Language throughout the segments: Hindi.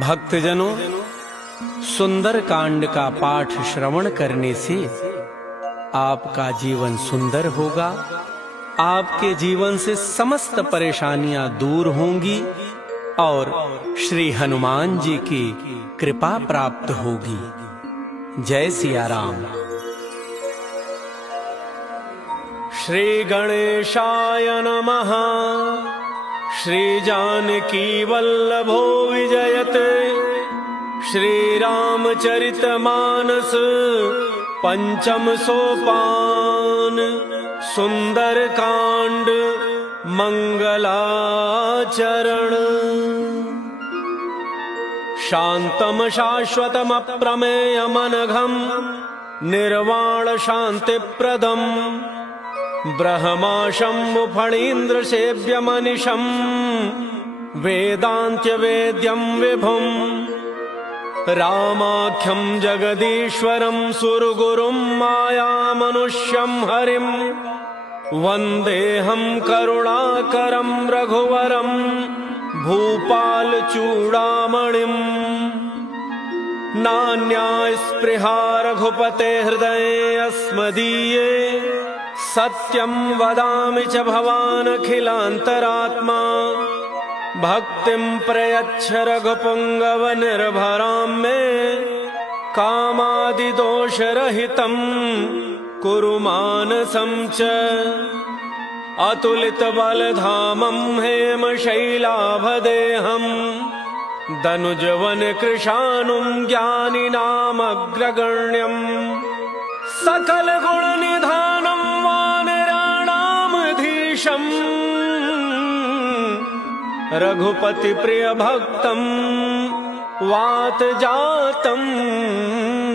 भक्तजनों, सुंदर कांड का पाठ श्रवण करने से आपका जीवन सुंदर होगा। आपके जीवन से समस्त परेशानियां दूर होंगी और श्री हनुमान जी की कृपा प्राप्त होगी। जय सिया राम। श्री गणेशाय नमः। श्री जानकी वल्लभो विजयते। श्री रामचरितमानस पंचम सोपान। सुंदर कांड मंगलाचरण। शांतम शाश्वतम अप्रमेयमनघम् निर्वाण शांतिप्रदम् ब्रह्माशं फणीन्द्र सेव्यमनिशम् वेदान्त्यवेद्यं विभुम् रामाख्यं जगदीश्वरं सुरगुरुं मायामनुष्यं हरिं वन्देऽहं करुणाकरं रघुवरं भूपालचूडामणिम्। नान्या स्पृहा रघुपते हृदये अस्मदीये सत्यं वदामि च भवान् अखिलान्तरात्मा। भक्तिं प्रयच्छ रघुपुङ्गव निर्भरां मे कामादिदोषरहितं कुरु मानसं च। अतुलितबलधामं हेमशैलाभदेहं दनुजवनकृशानुं ज्ञानिनामग्रगण्यम् सकलगुणनिधानं वानराणामधीशम् रघुपति प्रिय भक्तं वातजातं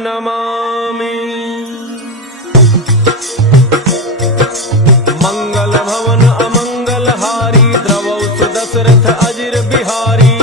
नमामि। मंगल भवन अमंगलहारी द्रवौ सुदशरथ अजिर बिहारी।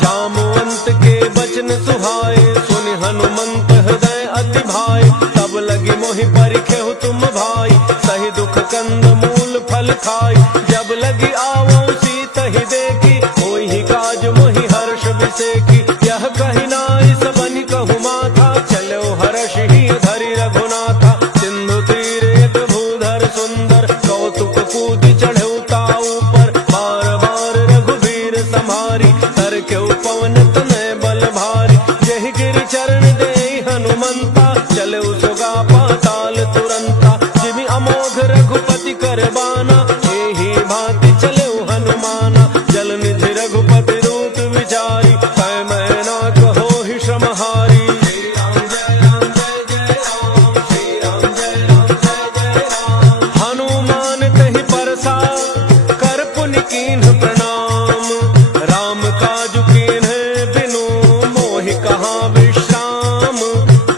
जामवंत के बचन सुहाए सुनि हनुमंत हृदय अति भाई। तब लगी मोहि परिखेहु तुम भाई सही दुख कंद मूल फल खाई। जब लगी आवो सीतहि देखी होई काज मोहि हर्ष विसेखी। यह कहि नाई सबनि कहु माथा चलो हर्षहि धरि रघुनाथा। सिंधु तीर एक भूधर सुंदर कौतुक कूदि चढ़ऊ ताऊ पर। बार बार रघुबीर संहारी तरकेउ पवन तनय बल भारी। जहि गिरि चरण देहि हनुमंता चलेउ सुगा पाताल तुरंता। जिमि अमोघ रघुपति करबाना एहि भांति चलेउ हनुमाना। जल निधि रघुपति रूप विचारी कै मैना कहोहि श्रमहारी। हनुमान तहि परसा कर पुनि कीन्ह प्रणाम। राम काजु कीन्ह बिनु मोहि कहाँ विश्राम।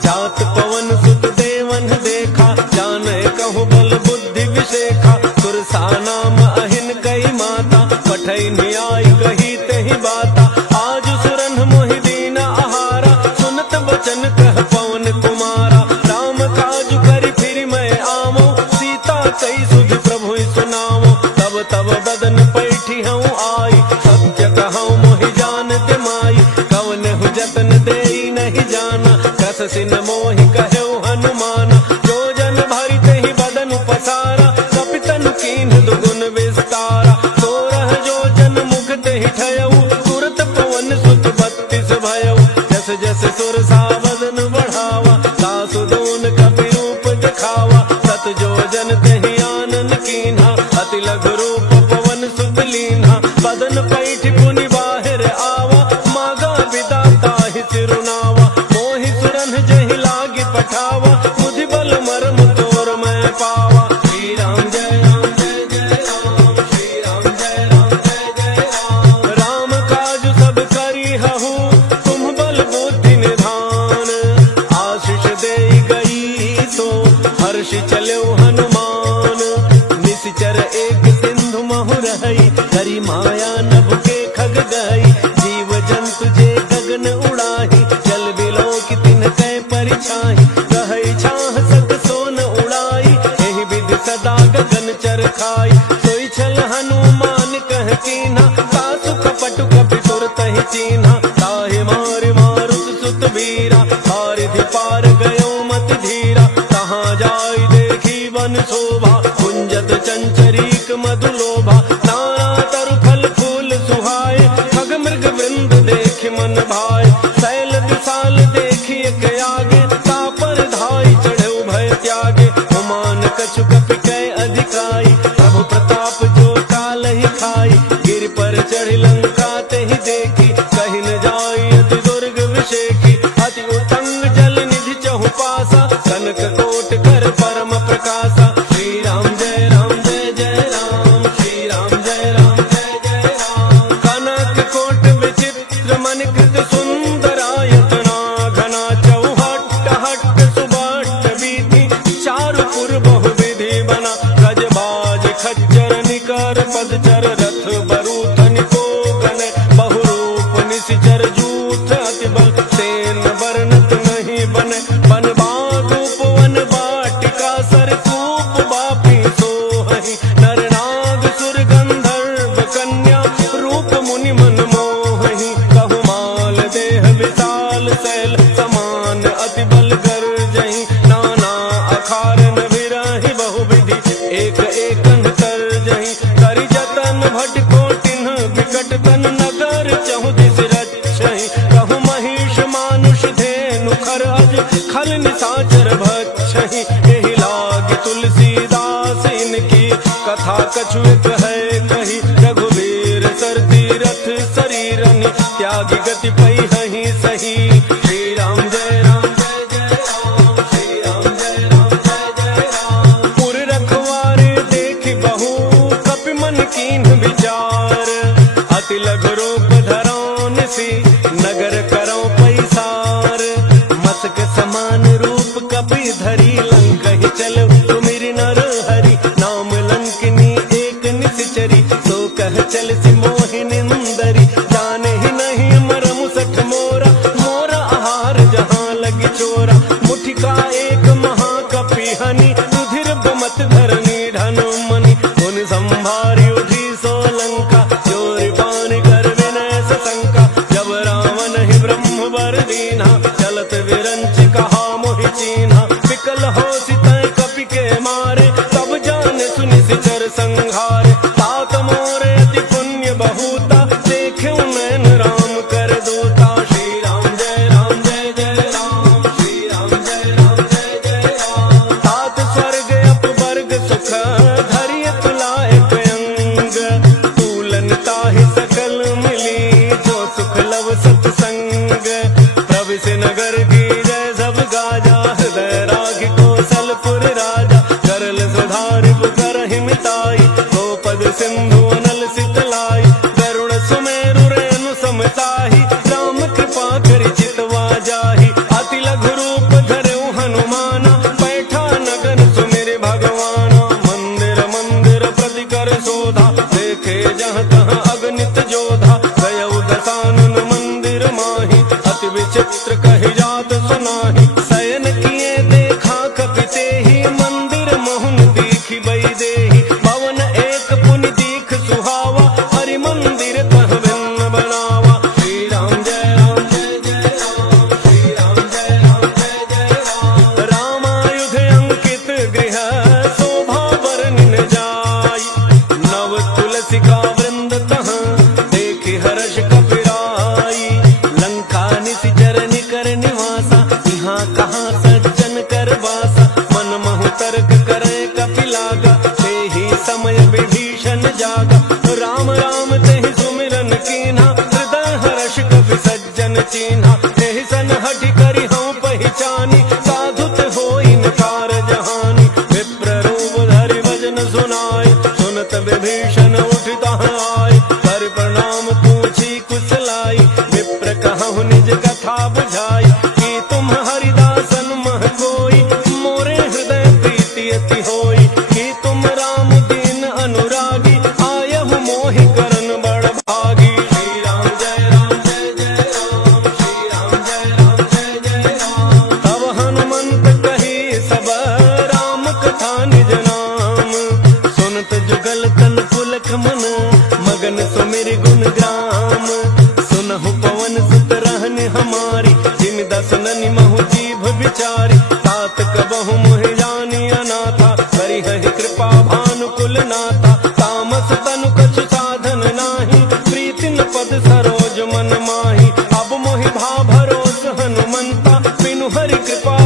जात पवन सुत देवन देखा जाने कहु बल बुद्धि विशेखा। सुरसा नाम अहिन कई माता पठै न्याय कही तहि बाता। आज सुरन मोहि दीन आहारा सुनत बचन कह पवन कुमारा। राम काज करि फिर मैं आवो सीता कई सुध प्रभु सुनावो। तब तब बदन पैठी हूँ आई सत्य कहूँ मोहि जानत माई। कवनहु जतन देई नहीं जाना कस सिन मोहि कहु हनुमाना। जो जन भरि तहि बदन पसारा कपितन कीन्ह दुगुन विस्तारा। 16 जो जन मुख तहि ठयऊ तुरत पवन सुत 32 भयऊ। जस जस सुरसा वदन बढ़ावा सासु दून कपि रूप दिखावा। सत जो जन तहि आनन कीन्हा अति लघु रूप पवन सुत लीन्हा। बदन पैठि पुनि बाहिर आवा मागा विदा ताहि सिरुनावा। मोहि सुरन जहि लागी पठावा मुझि बल मर्म तोर मैं पावा। श्री राम जय राम जय जय राम। श्री राम जय राम जय जय राम। राम काज सब करी हहु तुम बल बुद्धि निधान। आशीष देई गई तो हर्ष चलेउ हनुमान। निश्चर एक सिंधु महु रहई हरि माया नभ के खग गई। जीव जंतु जे गगन उड़ाही जल बिलो की तिन कै परिछाही। कहै छा लागे, तापर धाई चढ़े भय त्यागे, हुमान कछु कपि कै अधिकाई, प्रभु प्रताप जो काल ही खाई, गिर पर चढ़ी लंका ते ही देखी, कहीं न जाई अति दुर्ग विषेखी, अति उत्तंग जल निधि चहु पासा, कनक कोट कर परम प्रकाशा, श्री राम जय राम जय जय राम, श्री राम जय राम जय जय राम, कनक कोट विचित्र मणिकृत सुंदरायतना, घना चौहट्ट हट्ट सुबट्ट वीथि, चारु पुर बहु विधि बना, गजबाज खच्चर निकर पदचर, रथ बरूथ निको गण, बहुरूप निशिचर जूथ, अति बल सेन वर्णत नहीं बने, बन बागुप वन बाटिका, सरकूप बापी सोहहि, नर नाग सुर गंधर्व कन्या, रूप मुनि मन मोहहि, कहु माल देह विशाल शैल, समान अति बल गर्जहि, नाना अखारन विरहि बहुविधि, एक एकन तरजहि, करि जतन भट कोटिन विकट तन, नगर चहु दिस रक्षहि, कहु महिष मानुष धेनु खर अज, खल निशाचर भक्षहि, एहि लाग तुलसीदास इनकी, कथा कछु एक है कही, रघुवीर सर तीरथ शरीरनि, त्यागी गति पई सही, श्री राम जय राम जय जय राम, श्री राम जय राम जय जय राम, पुर रखवारे देखि बहु, कपि मन कीन्ह विचार, अति लघु रूप धरौ निसि, नगर करौ पैसार, मसक समान रूप कपि धरी, लंकहि चलौ तुमिरि नर हरि, नाम लंकिनी एक निशिचरी, सो कह चल सि मोहि निंदरी, जाने ही नहीं मरम सठ मोरा, मोरा आहार जहाँ लगी चोरा, मुठिका एक महाकपि हनि, रुधिर बमत धरनी धनु मनि, उन संभारी उठी सो लंका, चोरी पान कर विनय सशंका, जब रावण ही ब्रह्म वर दीन्हा, चलत विरंच कहा मोहि चीन्हा, विकल हो सितै कपि के मारे, तब जान सुनि सिचर संघारे, तात मोरे अति पुण्य बहुता, देखे नैन राम कर दूता, श्री राम जय राम जय जय राम, श्री राम जय राम जय जय राम, तात स्वर्ग अपवर्ग सुख, धरिय तुलाए अंग, तूलन ताहि सकल मिली, जो सुख लव सत्संग, प्रविश नगर की जय सब गाजा, हृदय राग कौशलपुर राजा, करल सुधारि करहि मिताई, गोपद सिंधु अनल सितलाई, गरुड़ सुमेरु रेणु समताहि, राम कृपा करि चितवा जाहि, अति लघु रूप धरऊ हनुमाना, बैठा नगन सुमिरि भगवाना, मंदिर मंदिर प्रति कर शोधा, देखे जहाँ तहाँ अगणित जोधा, गयउ दसानन मंदिर माहि, अति विचित्र कहि जात सुनाहि, शयन किए देखा कपि तेहि, मंदिर मोहन दीखि बई देहि, भवन एक पुनि दीख सुहावा, हरि मंदिर तह भिन्न बनावा, श्री राम जय राम जय जय राम, श्री राम जय राम जय जय राम, रामायुध अंकित गृह, शोभा बरनिन जाई, नव तुलसिका वृंद तह, देखि हर्ष कपिराई, लंका निशिचर निकर निवासा, यहाँ कहाँ सज्जन कर वासा, मन महु तर्क करे कपि लागा, तेहि समय विभीषण जागा, राम राम तेहि सुमिरन कीन्हा, हृदय हर्ष कपि सज्जन चीन्हा, तेहि सन हठि करि हऊँ पहिचानी, साधुत होई न कारज हानि, विप्र रूप धरि भजन सुनाई, सुनत विभीषण उठि तहाँ आए, कर प्रणाम पूछी कुशलाई, विप्र कहु निज कथा बुझाई, कि तुम हरिदासन मह कोई, मोरे हृदय प्रीति अति होई, कि तुम राम दीन अनुरागी, आयहु मोहि करन बड़ भागी, श्री राम जय राम जय जय राम, श्री राम जय राम जय जय राम, तब हनुमंत कही सब राम कथा निज नाम, सुनत जुगल तन पुलक मन, मगन सुमिरि गुण ग्राम, सुनहु पवन सुत रहनि हमारी, जिन दसननि महु जीभ विचारी, तात कबहु मोहि जानी अनाथा, करिहहि कृपा भानुकुल नाथा, तामस तनु कछु साधन नाही, प्रीति न पद सरोज मन माही, अब मोहि भा भरोस हनुमंता, बिनु हरि कृपा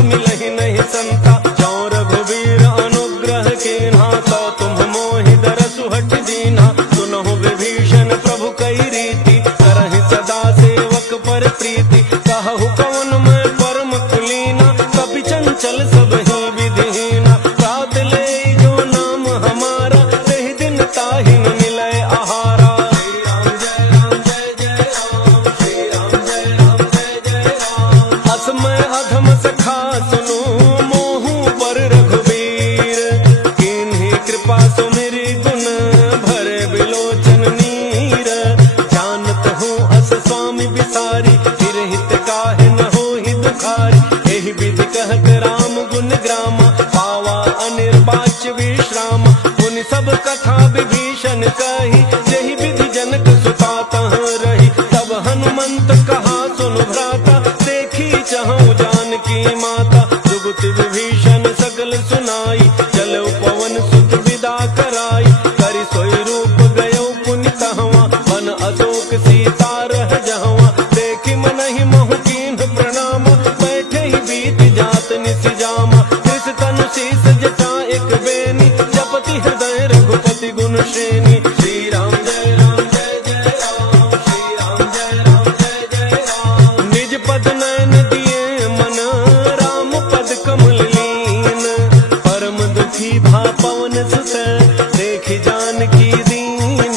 माता जुगति विभीषण सकल सुनाई, चलो पवन सुत विदा कराई, करि सोई रूप गयो पुनि तहवा, मन अशोक सीता रह जहवा, देखि मनहि महु कीन्ह प्रणाम, बैठे ही बीत जात निस जामा, कृष तनु शीस जटा एक बेनी, जपति हृदय रघुपति गुण श्रेणी, श्री राम जय राम जय जय राम, श्री राम जय राम जय जय राम, निज पद नयन दिए मन, राम पद कमल लीन, परम दुखी भा पवन सुत, देखि जानकी दीन,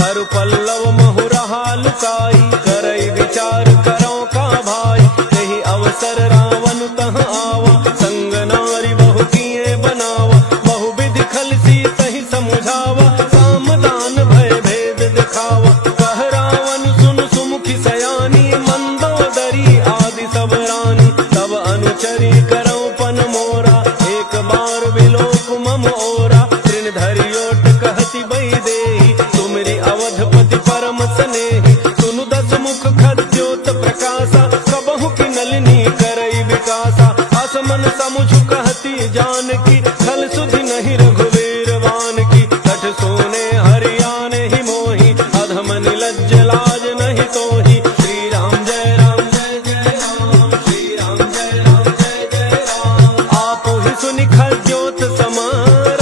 तरु पल्लव महु रहा लुकाई, करई विचार करो का भाई, यही अवसर रावण तह आवा, संग नारी बहु किए बनावा, बहु विधि खल सीतहि समुझावा, साम दान भय भेद दिखावा, कह रावण सुन सुमुखी सयानी, मंदोदरी आदि सब रानी, तब अनुचरी करौ पन मोरा, एक बार बिलोक मम ओरा, तृण धरि ओट कहति बई देहि, तुमरी अवधपति परम स्नेहि, सुनु दस मुख खद्योत प्रकाशा, कबहु की नलिनी करई विकासा, असमन समुझ कहती जानकी, खल सुधि नहीं रघुवीर वान की, तठ सोने हरियाने ही मोही, अधम निलज्ज लाज नहीं तोही, श्री राम जय राम जय जय राम, श्री राम जय राम जय जय राम, आप ही सुनि खद्योत समा,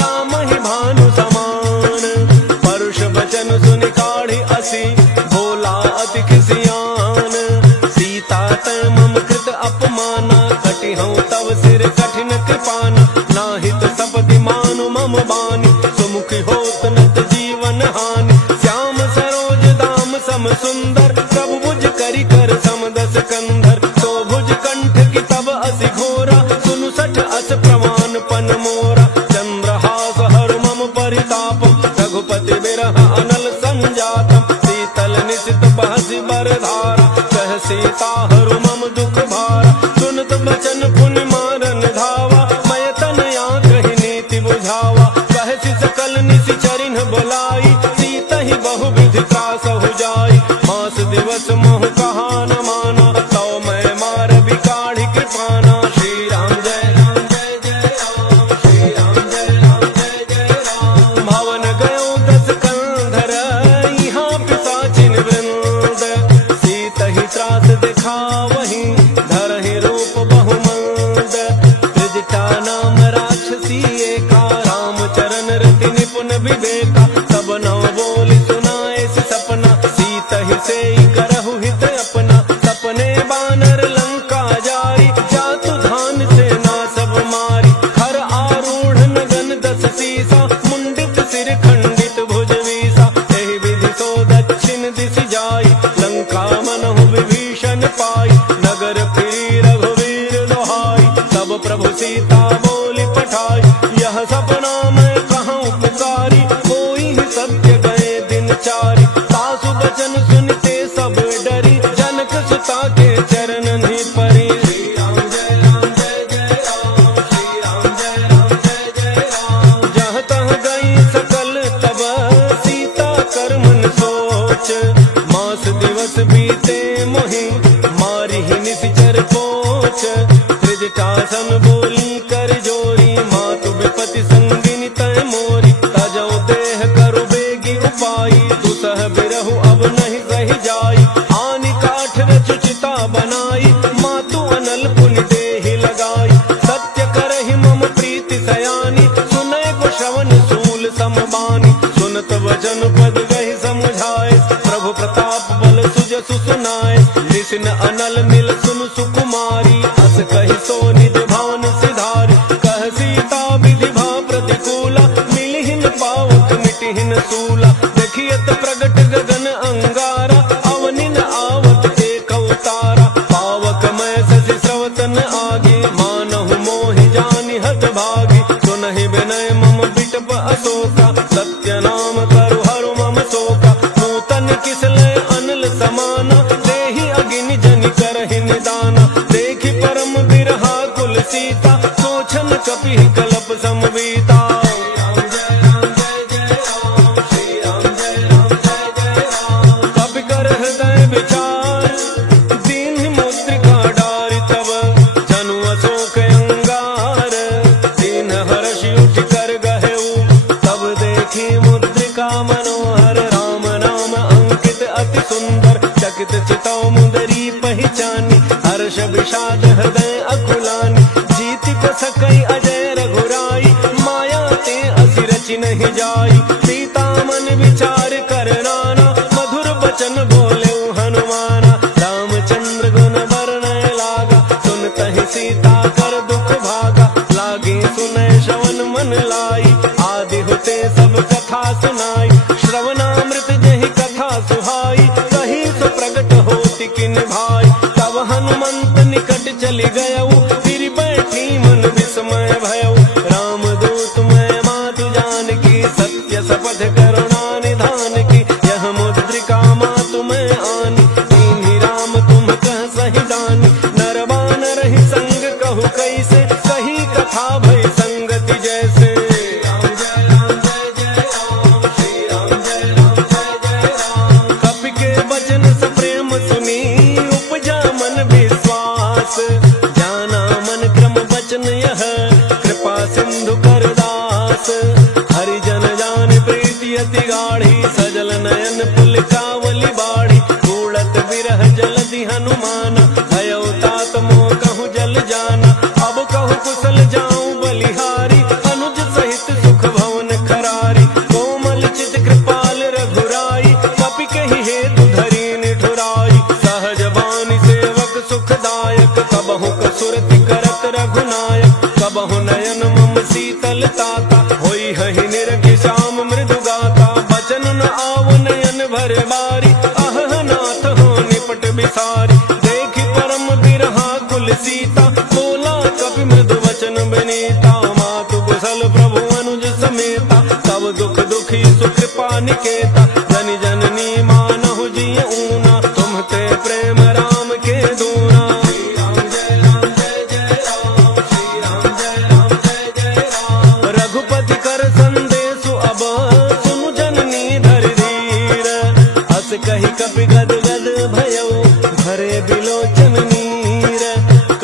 राम ही भानु समान, परुष बचन सुनि काढ़ी असी, भोला अति खिसियान, सीता तै मम कृत अपमाना, कटिहउँ तव सिर कठिन कृपाना, नाहित सपदि मानु मम बानी, सुमुखी होत नत जीवन हानि, श्याम सरोज दाम सम सुंदर, प्रभु भुज करि कर सम दस कंधर, तो भुज कंठ की तब असि घोरा, सुनु सठ अस प्रमाण पन मोरा, चंद्रहास हर मम परिताप, रघुपति बिरह अनल संजातम, शीतल निशित बहसि बरधारा, कह सीता हरु मम दुख भारा, सुनत बचन पुनि मारन धावा, मय तन आंकहि नीति बुझावा, कहसि सकल निशिचरिन बोलाई, सीतहि बहु विधि त्रासहु जाई, मास दिवस मोह कहा न माना, तौ मैं मार बिकाढ़ी कृपाना, श्री राम जय राम जय जय राम, श्री राम जय राम जय जय राम, भवन गयो दस कंधर, यहाँ पिशाचिन वृंद, सीतहि त्रास दिखावहि, धरहि रूप बहुमंद, त्रिजटा नाम राक्षसी एका, रामचरण रति निपुण विवेका, तब नव बोली सुनाए से सपना, सीतहि सेई करहु हित अपना, सपने बानर लंका जारी, जातु धान सेना सब मारी, खर आरूढ़ नगन दस सीसा, मुंडित सिर खंडित भुज वीसा, एहि विधि सो दक्षिण दिशि जाई, लंका मनहु विभीषण पाई, नगर फिरी रघुवीर दोहाई, तब प्रभु सीता बोली पठाई, यह सपना मैं कहूँ पुकारी, कोई ही सत्य गए दिन चारी, सासु बचन सुनते सब डरी, जनक सुता के चरण नहीं परी, श्री राम जय राम जय जय राम, श्री राम जय राम जय जय राम, जहाँ तहाँ गई सकल तब सीता कर मन सोच, मास दिवस बीते मोहि, मारी ही निशिचर कोच, त्रिजटासन बोली कर जोरी, मातु विपति संगिनी तय मोरी, तजौ देह करु बेगी उपाई, दुसह बिरहु अब नहीं सही जाई, आनि काठ रचुचिता बनाई, मातु अनल पुनि देहि लगाई, सत्य करहि मम प्रीति सयानी, सुनय को श्रवण सूल समबानी, सुनत वचन पद गहि समुझाए, प्रभु प्रताप बल सुजसु सुनाए, निसिन अनल मिल सुन सुकुमारी, अस कहि सो निज भान सिधारी, कह सीता विधि भा प्रतिकूला, मिलिहिन पावक मिटिहिन सूला, देखियत प्रगट गगन अंगारा, अवनिन आवत एक अवतारा, पावक मैं शशि स्रवतन आगे, मानहु मोहि जानि हत भागी, सुनहि विनय मम बिटप अशोका, सत्य नाम तरु हरु मम शोका, नूतन किसलय अनल समाना, देहि अगिनि जनि करहि निदाना, देखि परम बिरहा कुल सीता, सोचन कपि कलप समवीता, कपि कर हृदय विचार, दीन मुद्रिका डारि तब, जनु अशोक विषाद हृदय अकुलानी, जीत को सकई अजय रघुराई, माया ते असि रचि नहीं जाई, सीता मन विचार कर नाना, मधुर बचन बोले हनुमाना, रामचंद्र गुण वर्णय लागा, सुनतहि सीता कर दुख भागा, लागे सुनय श्रवण मन लाई, आदि होते सब कथा सुनाई, श्रवणामृत जहि कथा सुहाई, कहीं सो प्रगट होति किन भाई, तब हनुमंत निकट चली गयऊ, फिर बैठी मन विस्मय भयऊ, राम दूत मैं मातु जानकी, सत्य शपथ करुणा निधान की, यह मुद्रिका मातु मैं आनी, दीन्ही राम तुम कह सही जानी, नर बानर ही संग कहु कैसे, कही कथा भई संगति जैसे, कपि के वचन सप्रेम सुनी, उपजा मन विश्वास, जाना मन क्रम वचन यह, कृपा सिंधु कर दास, हरिजन जान प्रीति अति गाढ़ी, सजल नयन पुलकावली बाढ़ी, कूड़त विरह जलधि हनुमाना, भयउ तात मोह कहूँ जल जाना, अब कहूँ कुशल जाऊं बलिहारी, अनुज सहित सुख भवन खरारी, कोमल चित कृपाल रघुराई, कपि कहि हेतु धरी निठुराई, सहज बानी सेवक सुखदायक, कबहु कसुरति करत रघुनायक, कबहु नयन मम शीतल ताता, होई हहि निरखि श्याम मृदु गाता, बचन न आव नयन भर बारी, अहह नाथ हो निपट बिसारी, देखि परम बिरहा कुल सीता, बोला कपि मृदु वचन बनीता, मातु कुशल प्रभु अनुज समेता, तब दुख दुखी सुकृपा निकेता, जनि जननी मानहु जिय ऊना, तुम ते प्रेम राम के दूना, श्री राम जय राम जय जय राम, श्री राम जय राम जय जय राम, रघुपति कर संदेशु अब, सुनु जननी धर धीर, अस कहि कपि गद गद भयउ, भरे बिलोचन नीर,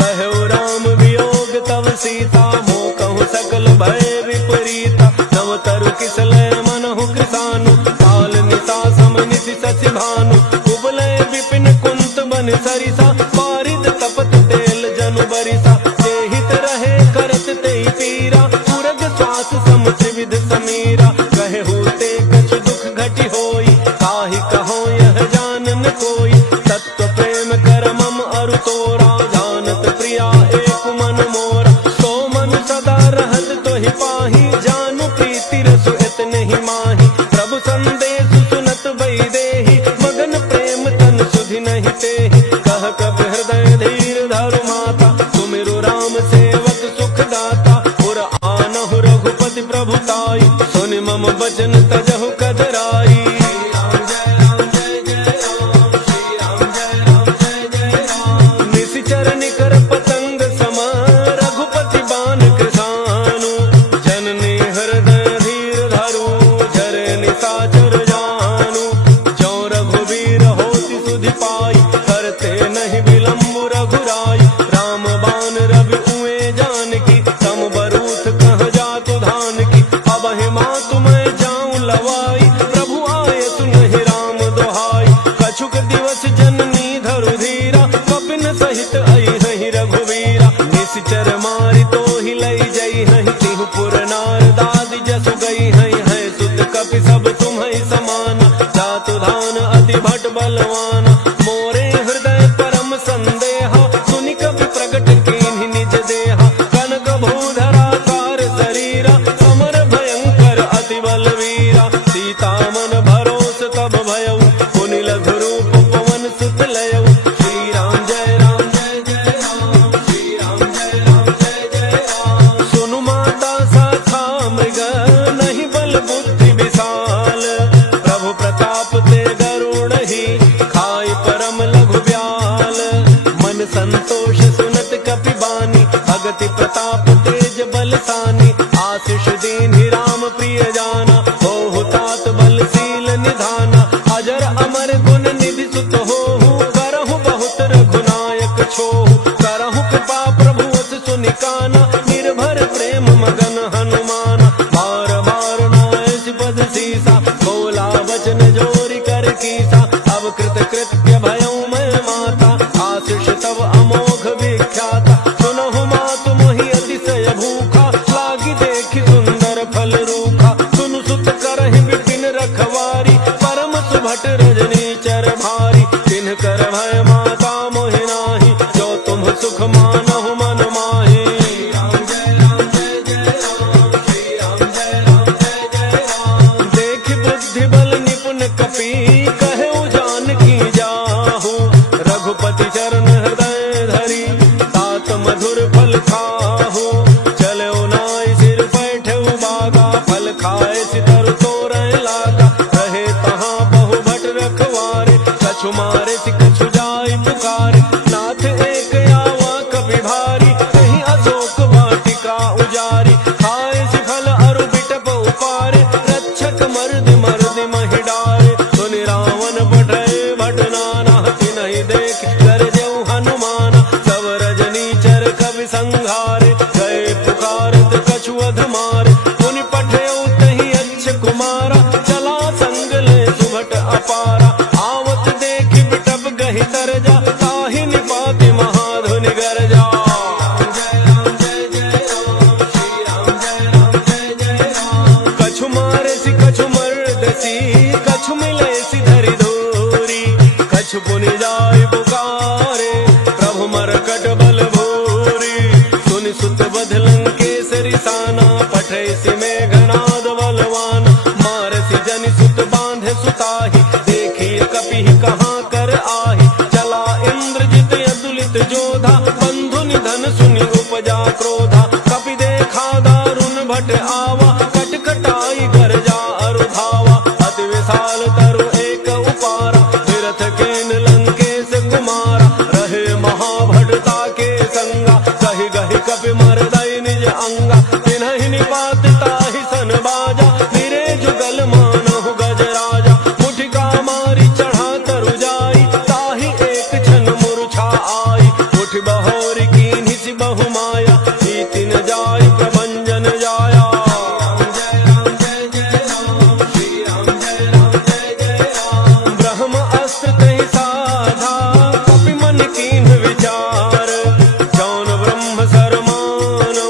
कहु राम वियोग तव सीता, मोह कहूँ सकल भय विपरीता, नव तरु किसलय मनहु कृसानु, काल निशा सम निशि शशि भानु, कुबलय विपिन कुंत बन सरिसा, पारिद तपत तेल जनु बरिसा, जेहित रहे करत तेहि पीरा, पुरग श्वास सम त्रिविध समीरा, कहे होते कछु दुख घटि होई, काहि कहो यह जानन कोई, तत्व प्रेम कर मम अरु तोरा, जानत प्रिया एक मन मोरा, सो मन सदा रहत तोहि पाही, जानु प्रीति रसु इतने ही माही, प्रभु संदेश सुनत बई देहि, मगन प्रेम तन सुधि नहीं तेहि, कह कब हृदय धीर धरु माता, सुमिरु राम सेवक सुख दाता, पुर आनहु रघुपति प्रभुताई, सुनि मम वचन तजहु कदराई, श्री राम जय राम जय जय राम, श्री राम जय राम जय जय राम, निशिचर निकर पतंग सम, रघुपति बान कृसानु, जननी हृदय धीर धरु, जरे निशाचर जानु, जो रघुवीर होति सुधि पाई, करते नहीं विलम्ब रघुराई, राम बान रवि उए जानकी, तम बरूथ कह जातु धान की, अब हे मातु मैं जाऊं लवाई, प्रभु आए सुनहि राम दोहाई, कछुक दिवस जननी धरु धीरा, कपिन सहित आई हहि रघुवीरा, निशिचर मारि तो ही लई जई हहि, तिहु पुर नार दादि जसु गई हई, है सुत कपि सब तुम्हि समाना, जातु धान अति भट बलवाना, मोरे हृदय परम संदेहा, सुनि कपि प्रगट कीन्हि निज देहा, कनक भूधरा कार शरीरा, समर भयंकर अति बलवीरा, सीता मन भरोस तब भयउ, पुनि लघु रूप पवन सुत लयउ, श्री राम जय राम जय जय राम, श्री राम जय राम जय जय राम, सुनु माता साखा मृग, नहीं बल बुद्धि विशाल, प्रभु प्रताप ते गरुड़ ही, खाई परम लघु ब्याल, मन संतोष सुनत कपि बानी, भगति प्रताप तेज बलसानी, आशीष दीन्हि राम प्रिय जाना, होहु तात बलशील निधाना, अजर अमर गुण निधि सुत होहु, करहु बहुत रघुनायक छोहु, करहु कृपा प्रभु अस सुनि काना, निर्भर प्रेम मगन हनुमाना, बार बार नायस पद सीसा, बोला वचन जोरि कर कीसा, अब कृत कृत्य भयउ मैं माता, आशीष तब अमोघ भी सुत बध लंकेसरी साना, पठैसि मेघनाद बलवान, मारसि जनि सुत बांधे सुताहि, देखिए कपिहि कहाँ कर आहि, चला इंद्रजित अतुलित जोधा, बंधु निधन सुनि उपजा क्रोधा, कपि देखा दारुण भट आवा, कटकटाई गर्जा अरु धावा, अति विशाल तरु एक उपारा, तीरथ केन लंकेश कुमारा, रहे महाभटता के संगा, कहि गहि कपि मरदई निज अंगा, तिन्हि निपात ताहि सन बाजा, फिरे जुगल मानहु गज राजा, मुठिका मारी चढ़ा तरु जाई, ताहि एक क्षण मूर्छा आई, उठ बहोरी कीन्हि सि बहु माया, जीति न जाय प्रभंजन जाया। ब्रह्म अस्त्र तहि साधा, कपि मन कीन्ह विचार, जौन ब्रह्म सरमानौ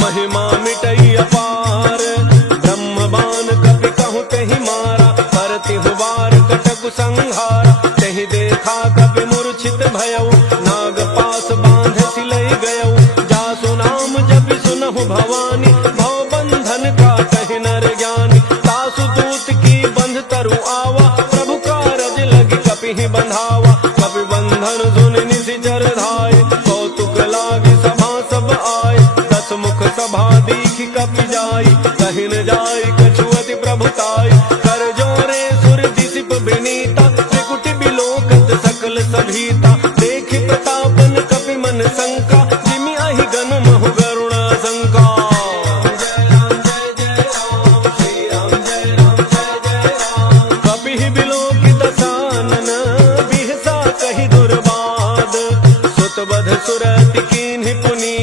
महिमा मिटई अपार, ब्रह्म बाण कपि कहु तहि मारा, परतिहु वार कटकु संहारा, तहि देखा कपि मूर्छित भयउ, नाग पास बांध सिलई गयउ, जासु नाम जपि सुनहु भवानी, भव बंधन काटहि नर ज्ञानी, तासु दूत की बंध तरु आवा, प्रभु कारज लगी कपिहि बंधावा, कपि बंधन सुनि निशिचर धाय, कौतुक लागे सभा सब आय, दस मुख सभा दीखि कपि जाई, कहि न जाय कछु अति प्रभुताई, कर जोरे सुर दिसिप विनीता, त्रिकुटि बिलोकत सकल सभीता, देखि प्रतापन कपि मन शंका, जिमि अहि गन महु गरुण शंका। कपिहि बिलोकित सानन, बिहसा कहि दुर्बाद, सुत बध सुरति कीन्हि पुनि,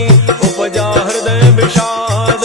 उपजा हृदय विषाद,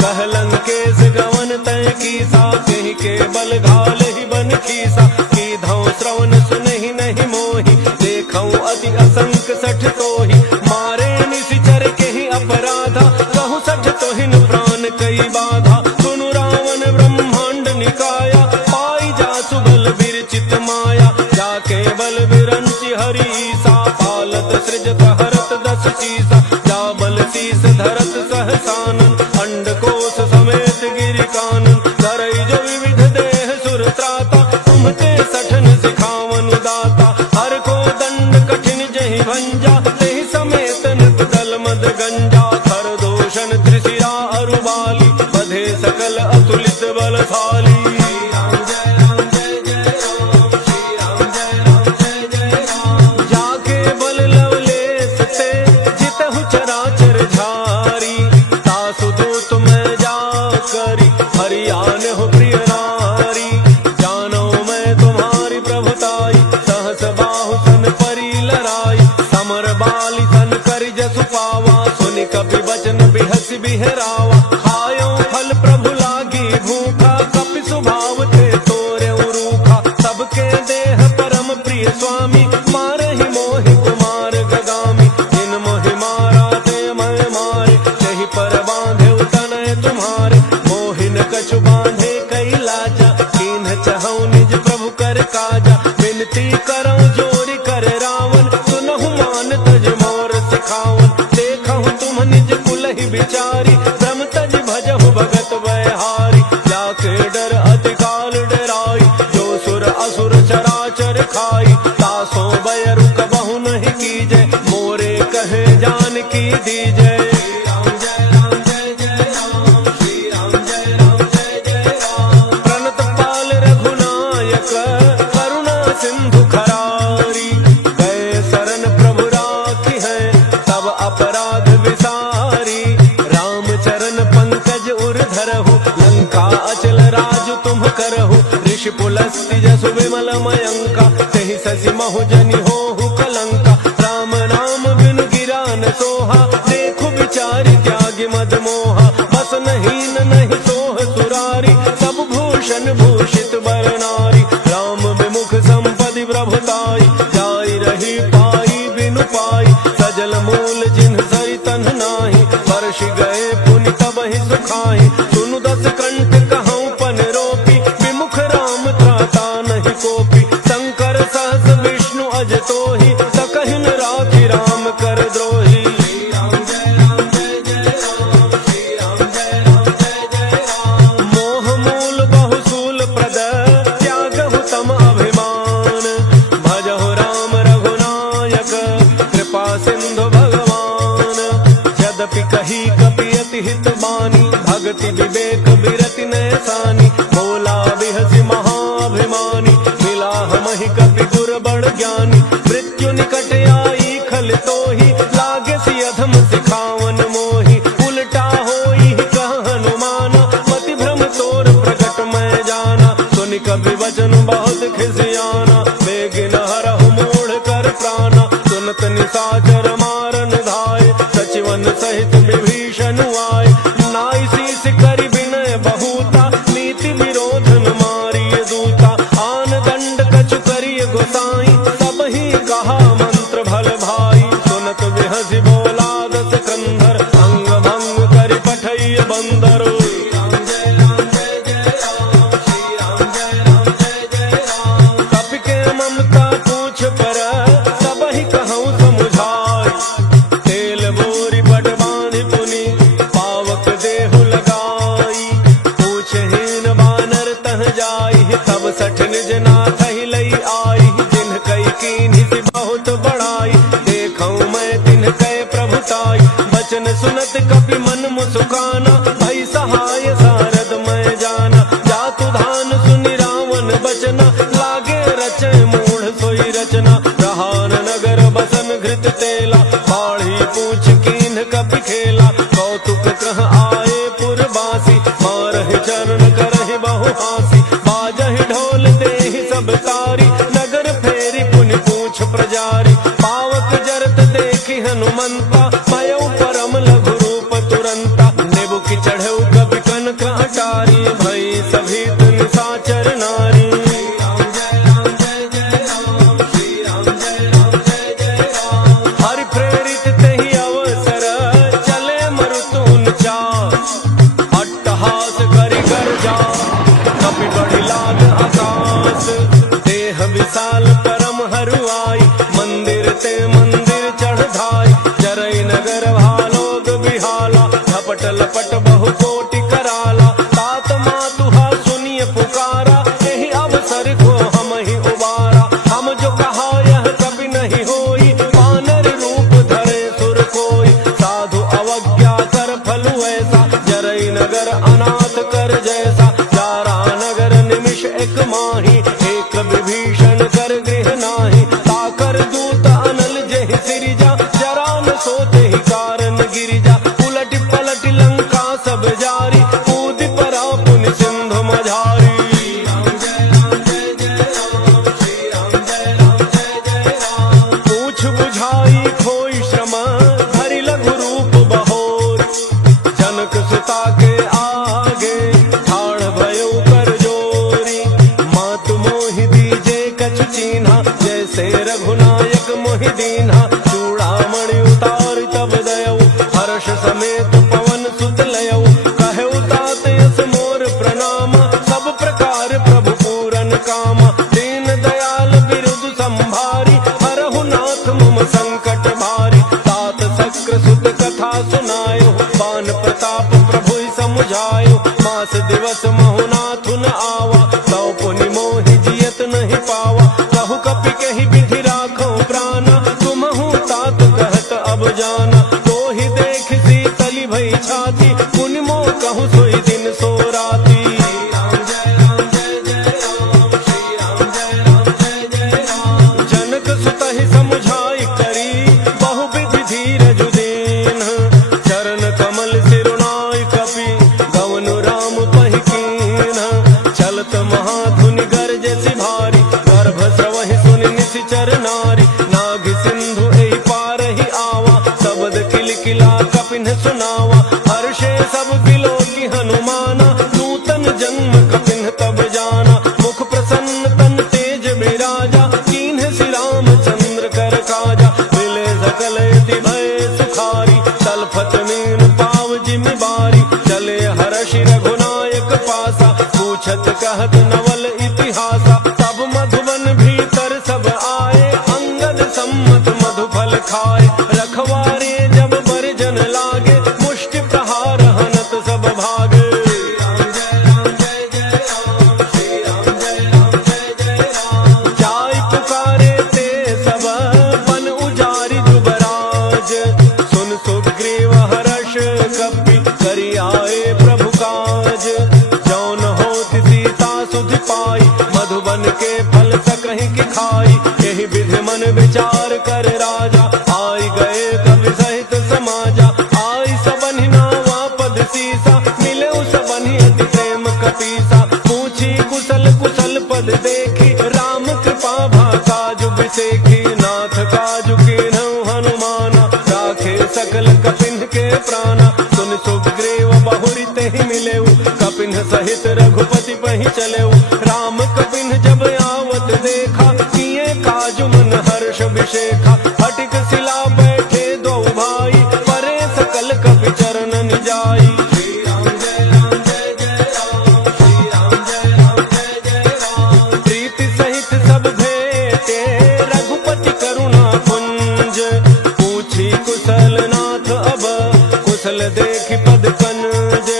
कह लंकेश गवन तय कीसा, कहि के बल घालहि बन खीसा, कीधौ श्रवण सुनहि नहीं मोहि, देखौ अति असंक सठ तोहि, मारे निशिचर केहि अपराधा, कहु सठ तोहिन प्राण कई बाधा, सुनु रावण ब्रह्मांड निकाया, पाई जासु बल विरचित माया, जाके बल विरंचि हरीसा, पालत सृजत हरत दस शीसा, जा बल शीस धरत सहसानन, अंडकोश समेत गिरि कानन, करई जो विविध देह सुर त्राता, तुमते सठन सिखावन दाता, हर को दंड कठिन जहि भंजा, तेहि समेत नृत दल मद गंजा, खर दोषण त्रिशिरा अरु बाली, बधे सकल अतुलित बलशाली। जाके बल लवलेश ते जितहु चराचर झारी, तासु दूत मैं जा करी, हरियान हो प्रिय नारी, जानो मैं तुम्हारी प्रभुताई, सहस बाहु सन परी लराई, समर बाली सन करि जसु पावा, सुनि कपि बचन बिहसि बिहरावा, खायो फल प्रभु लागी भूखा, कपि स्वभाव ते तोरे रूखा, सबके देह परम प्रिय स्वामी, मारहि मोहि कुमार गगामी, जिन मोहि मारा ते मैं मारे, तहि पर बांधे तनय तुम्हारे, मोहिन कछु बांधे कई लाजा, कीन्ह चहु निज प्रभु कर काजा, विनती करौ जोरि कर रावण, सुनहु मान तज मोर सिखावन, देखहु तुम निज कुलहि बिचारी, ब्रह्म तज भजहु भगत बयहारी, जाके डर अति काल डराई, जो सुर असुर चराचर खाई, तासो बयरु कबहु नहीं कीजय, मोरे कहे जान की दीजय। प्रणत पाल रघुनायक, करुणा सिंधु खरारी, गए शरण प्रभु राखी है, तब अपराध विसारी, राम चरण पंकज उर धरहु, लंका अचल राजु तुम करहु, ऋषि पुलस्ति जसु विमल मयंका, तेहि ससि महु जनि होहु कलंका, राम नाम बिनु गिरा न सोहा, देखु विचारि त्यागि मद मोहा, बस नहीं नहीं सोह सुरारी, सब भूषण भूषित बर नारी, राम विमुख संपदि प्रभुताई, जाई रही पाई बिनु पाई, सजल मूल जिन्ह सरि तन नाही, वर्षि गए पुनि तबहि सुखाई, सुनु दस कंठ कहऊँ पन रोपी, विमुख राम त्राता नहीं कोपी, शंकर सहस विष्णु अज तोहि, सकहिन राखि राम कर द्रोही। कपि अति हित बानी, भगति विवेक बिरति नैसानी, बोला बिहसि महाभिमानी, मिला हमहि कपि गुर बड़ ज्ञानी, मृत्यु निकट आई खल तोहि, लागे सि अधम सिखावन मोहि, उल्टा होई कह हनुमान, मति भ्रम तोर प्रगट मैं जाना, सुनि कपि वचन बहुत खिसियाना, बेगिन हरहु मोढ़ कर प्राणा, सुनत निशाचर मारन धाय, सचिवन सहित विभीषण आए, नाई शीस करि विनय बहुता, नीति विरोधन मारिय दूता, आन दंड कछु करिय गोसाई, सब ही कहा मंत्र भल भाई, सुनत बिहसि बोला दस कंधर, अंग भंग करि पठैय बंदर। कपि के ममता पूछ पर सबहि कहूँ समुझाई, तेल बोरी बड़ बांधि पुनि पावक देहु लगाई, पूछहीन बानर तह जाई, तब सठ निज नाथ ही लई आई, जिन्ह कई कीन्हि सि बहुत बड़ाई, देखऊँ मैं तिन्ह कै प्रभुताई, बचन सुनत कपि मन मुसुकाना, भई सहाय सारद मैं जाना, जातु धान सुनि रावण बचना, लागे रचय मूढ़ सोई रचना, प्रहार नगर बसन घृत तेला, बाढ़ी पूछ कीन्ह कपि खेला, कौतुक कह आए पुरबासी, मारहि चरण करहि बहु हासी, बाजहि ढोल देहि सब तारी, नगर फेरी पुनि पूछ प्रजारी, पावक जरत देखि हनुमंता, भयउ परम लघु रूप तुरंता, नेबु की चढ़ऊ कपि कनक अटारी, भई सभीत निशाचर नारी। हरि प्रेरित तेहि अवसर, चले मरुतुन चार, अट्टहास करि गर्जा, कपि बढ़ि लाग आकाश, देह विशाल परम हरुआई, मंदिर ते मंदिर चढ़ धाई, जरई नगर भालोग बिहाला, झपट लपट बहु कोटि कराला, तात मातुहा सुनिय पुकारा, यही अवसर को हम ही उबारा, हम जो कहा यह कभी नहीं होई, वानर रूप धरे सुर कोई, साधु अवज्ञा कर फलु ऐसा, जरई नगर अनाथ कर जैसा, जारा नगर निमिष एक माही, एक विभीषण कर गृह नाही, ताकर दूत अनल जेहि सिरिजा, जरा न सोते ही कारण गिरिजा, उलट पलट लंका सब जारी, कूद परा पुनि सिंधु मझारी। पूछ बुझाई खोई श्रम, हरि लघु रूप बहोर, जनक सुता के आगे, ठाड़ भयो कर जोरी, मातु मोहि दीजे कछु चीन्हा, जैसे रघुनायक मोहि दीन्हा, चूड़ामणि उतार तब दयऊ, हर्ष समेत पवन सुत लयऊ, कहऊ तात यस मोर प्रणाम, सब प्रकार प्रभु पूरन कामा, दीन दयाल बिरुद संभारी, हरहु नाथ मम संकट भारी, तात सक्र सुत कथा सुनायो, बान प्रताप प्रभु समुझायो, मास दिवस महु नाथुन आवा, तौ पुनि मोहि जियत नहीं पावा, कहु कपि कहि विधि राखो प्राणा, तुमहु तात कहत अब जाना, तो ही देख शीतली भई छाती, पुनि मोह कहु सोई दिन सो राती। जनक सुत ही समुझाई करी, बहु विधि धीरजु दीन, चरण कमल सिरुनाई कपि, गवनु राम पहि कीन्ह, चलत महाधुनि गरजे सि भारी, गर्भ स्रवहि सुनि निशिचर नारी, नाग सिंधु एहि पार ही आवा, शब्द किलकिला कपिन सुनावा, हर्षे सब बिलो की हनुमाना, नूतन जन्म कपिन तब जाना, मुख प्रसन्न तन तेज विराजा, कीन्ह श्री रामचंद्र कर काजा, मिले सकल यति भय सुखारी, तलफत मीन पाव जिमि बारी, चले हर्षि रघुनायक पासा, पूछत कहत नवल इतिहासा, तब मधुबन भीतर सब आए, अंगद सम्मत मधुफल खाए, रखवारे जब बरजन लागे, मुष्टि प्रहार हनत सब भागे। जाय पुकारे ते सब बन उजारि जुबराज, सुन सुग्रीव हर्ष कपि सीसा, मिले उस बनी अति प्रेम कपीसा। पूछी कुशल कुशल पद देखी, राम कृपा भा काजु बिसेखी। नाथ काजु कीन्हु हनुमाना, राखे सकल कपिन के प्राणा। सुन सुग्रीव बहुरी तेहि मिलेउ, कपिन सहित रघुपति पहि चलेउ। राम कपिन जब आवत देखा, किए काजु मन हर्ष विशेखा। फटिक शिला बैठे दो भाई, परे सकल कपि चरणन जाई। श्री राम जय राम जय जय राम, श्री राम जय राम जय जय राम। प्रीति सहित सब भेटे, रघुपति करुणा पुंज। पूछी कुशल नाथ अब, कुशल देखि पद कनज।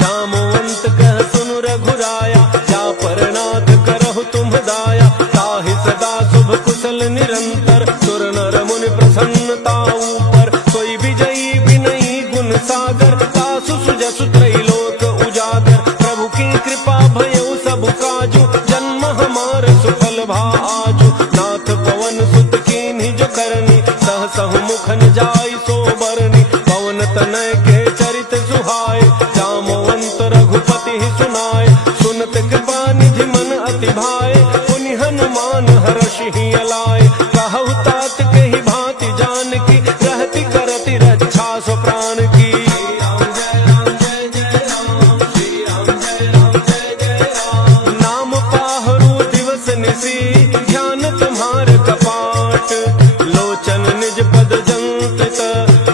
जामवंत कह सुनु रघुराया, जा पर नाथ करहु तुम दाया। ताहि सदा शुभ कुशल निरंतर, सुर नर मुनि प्रसन्नता ऊपर। सोई विजयी विनयी गुण सागर, तासु सुजसु त्रैलोक उजागर। प्रभु की कृपा भयउ सब काजु, जन्म हमार सुफल भाजु। नाथ पवन सुत कीन्हि जो करनी, सहसहु मुखन जाई सो बरनी। पवन तनय के चरित सुहाए, जामवंत रघुपति ही सुनाए। सुनत कृपा निधि मन अति भाए, पुनि हनुमान हर्षि अलाए। कहु तात कहि भांति जानकी, रहति करति रक्षा सो प्राण की। श्री राम जय राम जय जय राम, श्री राम जय राम जय जय राम। नाम पाहरु दिवस निसी, ध्यान तुम्हार कपाट। लोचन निज पद जंतत,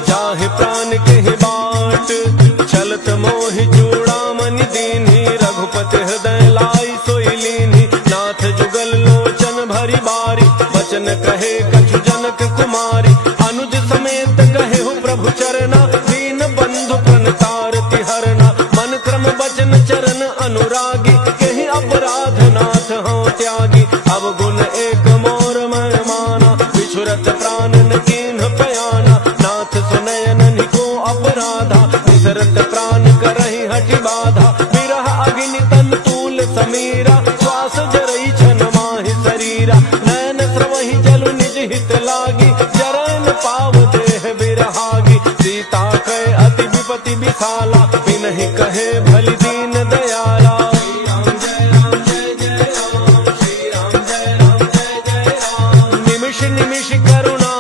जाहि प्राण केहि बाट। चलत मोहि चूड़ामणि दीन्हि, रघुपति हृदय लाई सोई लीन्हि। नाथ जुगल लोचन भरी बारी, वचन कहे कछु जनक कुमारी। अनुज समेत कहे हो प्रभु चरना, दीन बंधु प्रणतारति हरना। मन क्रम वचन चरण अनुरागी, कहि अपराध नाथ हूँ त्यागी। अवगुण एक मोर मैं माना, बिछुरत प्राण न कीन्ह पयाना। नाथ सुनयन निको अपराधा, निसरत प्राण करहि हठि बाधा। विरह अग्नि तन तूल समीरा, श्वास जरई छन माहि शरीरा। नैन स्रवहि जलु निज हित लागी, जरन पाव देह बिरहागी। सीता कहे अति विपति विशाला, बिनहि कहे भलि दीन दयाला। श्री राम जय राम जय जय राम, श्री राम जय राम जय जय राम। निमिष निमिष करुणा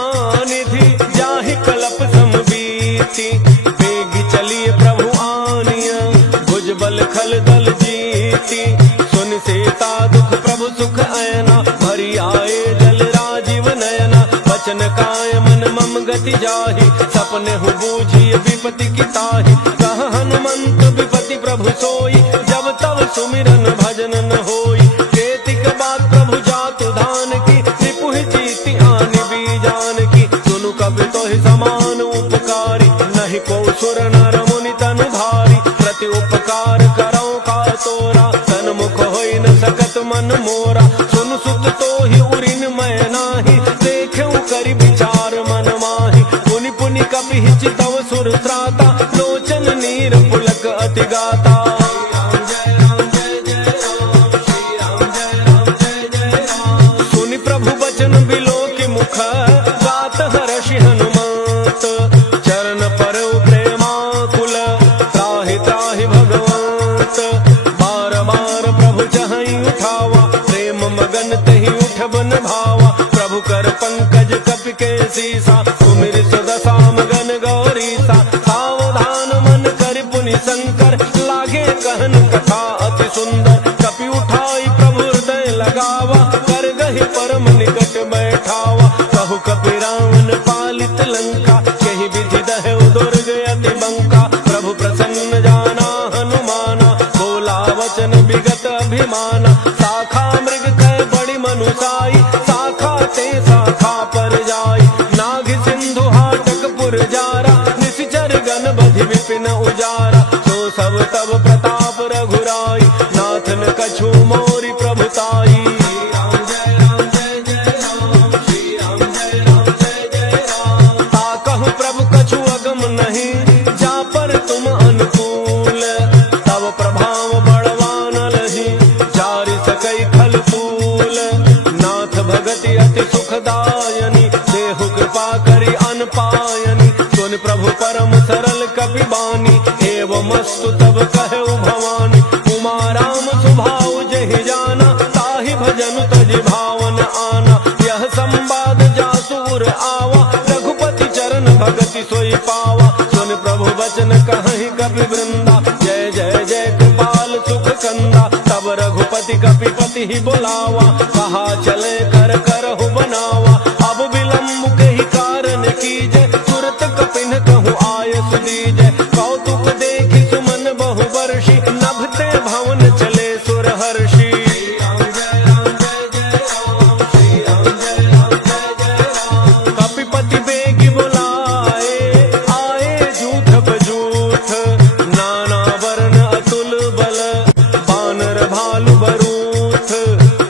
निधि, जाहि कलप समबीति। बेगी चलिए प्रभु आनिया, भुज बल खल दल जीती। सुन सीता दुख प्रभु सुख अयना, भरी आए जल राजीव नयना। वचन काय मन मम गति जाहि, सपने हु बूझी विपति की ताहि। कह हनुमंत विपति प्रभु सोई, जब तब सुमिरन भजन न होई। केतिक बात प्रभु जातु धान की, त्रिपुहि जीति आनि बीजान की। सुनु कबि तोहि समान उपकारी, नहीं को सुर नर मुनि तनु भारी। प्रति उपकार करौ का तोरा, सन्मुख होइ न सकत मन मोरा। सुन सुत तोहि उरिन मैं नाही, देखऊं करि विचार मन माहि। पुनि पुनि कपि चितव सुर त्राता, लोचन नीर पुलक अति गाता। श्री राम जय राम जय जय राम, श्री राम जय राम जय जय राम। सुनि प्रभु बचन बिलोकि मुख, गात हर्षि हनुमंत। चरण परउ प्रेमाकुल, त्राहि त्राहि भगवंत। बार बार प्रभु चहई उठावा, प्रेम मगन तहि उठब न भावा। प्रभु कर पंकज कपि के सीसा, सुमिर सुदशा मगन गौरीसा। सावधान मन कर पुनि शंकर, लागे कहन कथा अति सुंदर। कपि उठाई प्रभु हृदय लगावा, कर गहि परम निकट बैठावा। कहु कपि रावण पालित लंका, कहि विधि दहु दुर्ग अति बंका। प्रभु प्रसन्न जाना हनुमाना, बोला वचन विगत अभिमाना। शाखा मृग कह बड़ी मनुसाई, शाखा ते शाखा पर जाई। नाग सिंधु हाटक पुर जारा, निशिचर गण बधि विपिन उजारा। तो सब तब प्रताप रघुराई, नाथ न कछु मोरि प्रभुताई। श्री राम जय राम जय जय राम, श्री राम जय राम जय जय राम। ताकहु प्रभु कछु अगम नहीं, जा पर तुम अनुकूल। तब प्रभाव बड़वान लही, जारि सकई खल फूल। नाथ भगति अति सुखदायनी, देहु कृपा करि अन पायनी। सुन प्रभु परम सरल कपि बानी, हे एवमस्तु तब कहु भवानी, उमा राम स्वभाव जहि जाना, ताहि भजन तज भावन आना। यह संवाद जासुर आवा, रघुपति चरण भगति सोई पावा। सुन प्रभु वचन कहहि कपि वृंदा, जय जय जय कृपाल सुख कंदा। तब रघुपति कपिपति ही बुलावा, कहा चले कर करहु बनावा। अब विलम्ब के ही कारण कीजय, तुरत कपिन कहूँ आय सुदीजय। कौतुक देखि सुमन बहु वर्षि, नभते भवन चले सुर हर्षि। कपिपति बेगी बुलाए, आए जूठ बजूठ। नाना वर्ण अतुल बल, बानर भालु बरूथ।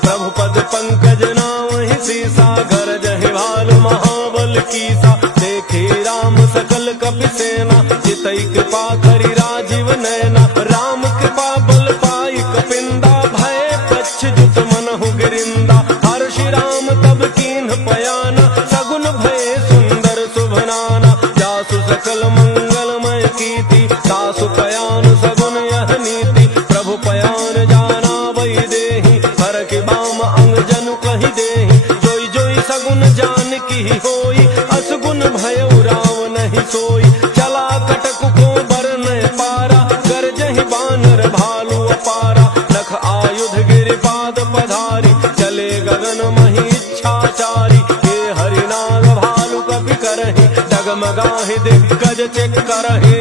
प्रभु पद पंकज नामहि सीसा, गरजहि भालु महाबल कीसा। देखे राम सकल कपि सेना, जितै कृपा करि राजीव नयना। राम कृपा बल पाई कपिंदा, भय पच्छुत मनहु गिरिंदा। हर्षि राम तब कीन्ह पयाना, सगुन भय सुंदर शुभनाना। जासु सकल मंगलमय कीर्ति, तासु पयान सगुन यह नीति। प्रभु पयान जाना वही देहि, हर के बाम अंग जनु कहि देहि। जोई जोई सगुन जान की होई, असगुन भयउ राम नहीं सोई। चला कटक को बरन पारा, गरजहि बानर भालु अपारा। लख आयुध गिरिपाद पधारी, चले गगन मही इच्छाचारी। हे हरिनाग भालु कपि करहि, डगमगाहि दिग्गज चेक करहि।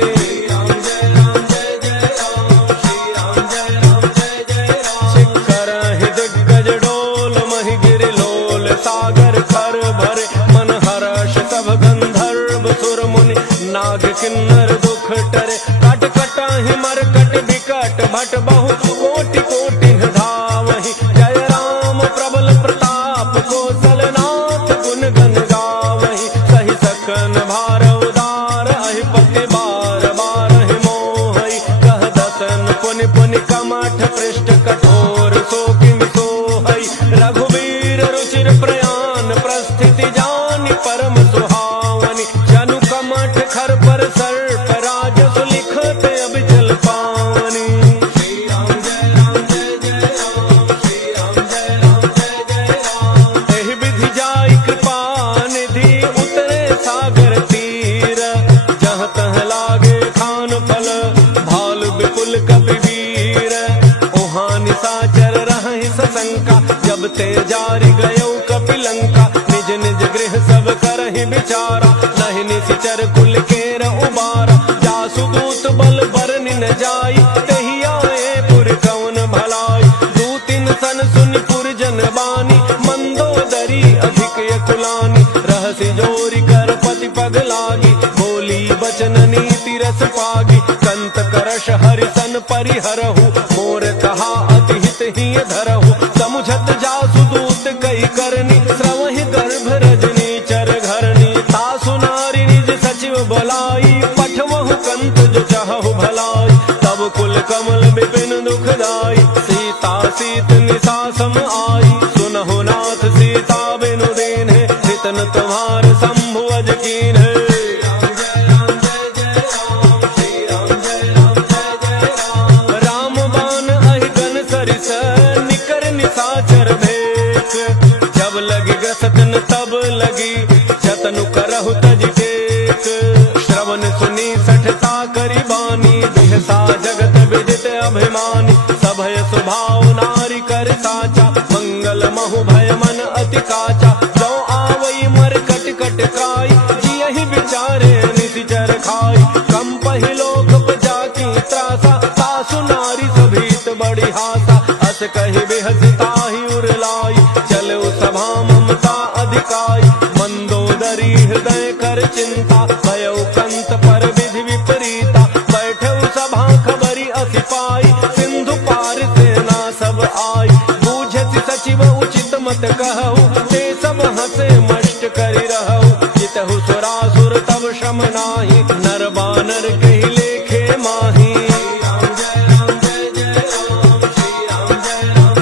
करहि दिग्गज डोल, महि गिरि लोल। सागर कर भरे मन हर्ष, सब गंधर्व सुर मुनि। नाग किन्नर दुख टरे, कट कटाहि मरकट विकट। भट बहु कोटि कोटि धावहि, जय राम प्रबल प्रताप। कौशलनाथ गुण गन गावहि, सहि सकन भार उदार। अहिपति बार बारहि मोहि, कह दसन पुनि पुनि कमठ पृष्ठ कठोर। सो किमि सोहै, रघुवीर रुचिर प्रयान। प्रस्थिति जानि परम सुहावनी, जनु कमठ खर पर सर्प। राजसु लिखत अबिचल पावनी। श्री राम जय राम जय जय राम, श्री राम जय राम जय जय राम। एहि विधि जाई कृपा निधि, उतरे सागर तीर। जहाँ तह लागे खान फल, भालु विपुल कपि वीर। ओहाँ निशाचर रहहि सशंका, जब ते जारि गयौ कपि लंका। निज निज गृह सब करहि विचारा, नहीं निशिचर कुल केर उबारा। जासु दूत बल बरनि न जाई, तेहि आए पुर कौन भलाई। दूतिन सन सुनि पुर जन बानी, मंदोदरी अधिक यकुलानी। रहसि जोरि कर पति पग लागी, बोली बचन नीति रस पागी। कंत करश हरिसन परिहरहु, मोर कहा अति हित ही धरहु। समुझत जासु दूत कई करनी, श्रवहि गर्भ रजनी चर घरनी। तासु नारी निज सचिव बोलाई, पठवहु कंत जो चाहु भलाई। तब कुल कमल विपिन दुखदाई, सीता सीत निशा सम आई। सुनहु नाथ सीता बिनु दीन्हे, हितन तुम्हार शंभु अज कीन्हे। राम बान अहि गन सरिस, निकर निशाचर भेख। जब लगी ग्रसतन तब लगी, जतनु करहु तज टेक। श्रवण सुनी सठता करि बानी, बिहसा जगत विदित अभिमानी। सभय स्वभाव नारी कर साचा, मंगल महु भय मन अति काचा। जो आवई मर कट कट काई, जियहि विचारे निशिचर खाई। कंपहि लोक जाकी त्रासा, तासु नारी सभीत बड़ी हासा। अस कहि बिहसताहि उरलाई, चलो सभा ममता अधिकाई। मंदोदरी हृदय कर चिंता, भयउ कंत पर विधि विपरीता। बैठऊ सभा खबरी अति पाई, सिंधु पार सेना सब आई। बूझति सचिव उचित मत कहु, ते सब हंसे मष्ट करि रहु। जितहु सुरासुर तब श्रम नाही, नर बानर कहि लेखे माही। श्री राम जय राम जय जय राम, श्री राम जय राम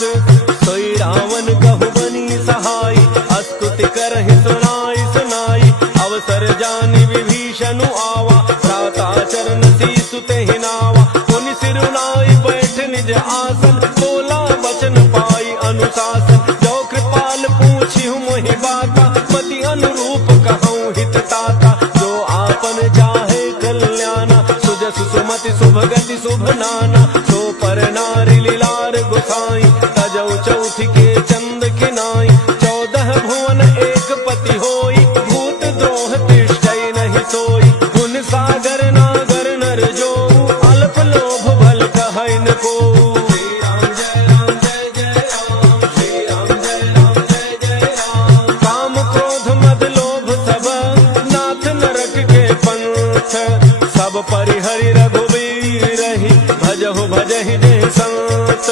दास, सोई रावण कहु बनी सहाय, स्तुति करहि सुनाई सुनाई, अवसर जानि विभीषण आवा, भ्राता चरण सीसु तेहि नावा, मुनि सिरुनाई बैठ निज आसन, बोला बचन पाई अनुशासन, जो कृपाल पूछिहु मोहि बाता, मति अनुरूप कहूँ हित ताता, जो आपन चाहे कल्याणा, सुजस सुमति शुभ गति शुभ नाना, सो पर नारी लीलार गोसाई, तजौ चौथ के चंद किनाई, 14 भुवन एक पति होई, भूत द्रोह तिष्ठै नहीं सोई, गुण सागर नागर नर जो, अल्प लोभ भल कहै न को। काम क्रोध मद लोभ सब नाथ नरक के पंथ, सब परिहरि रघुबीर रही, भजहु भजहि जे संत,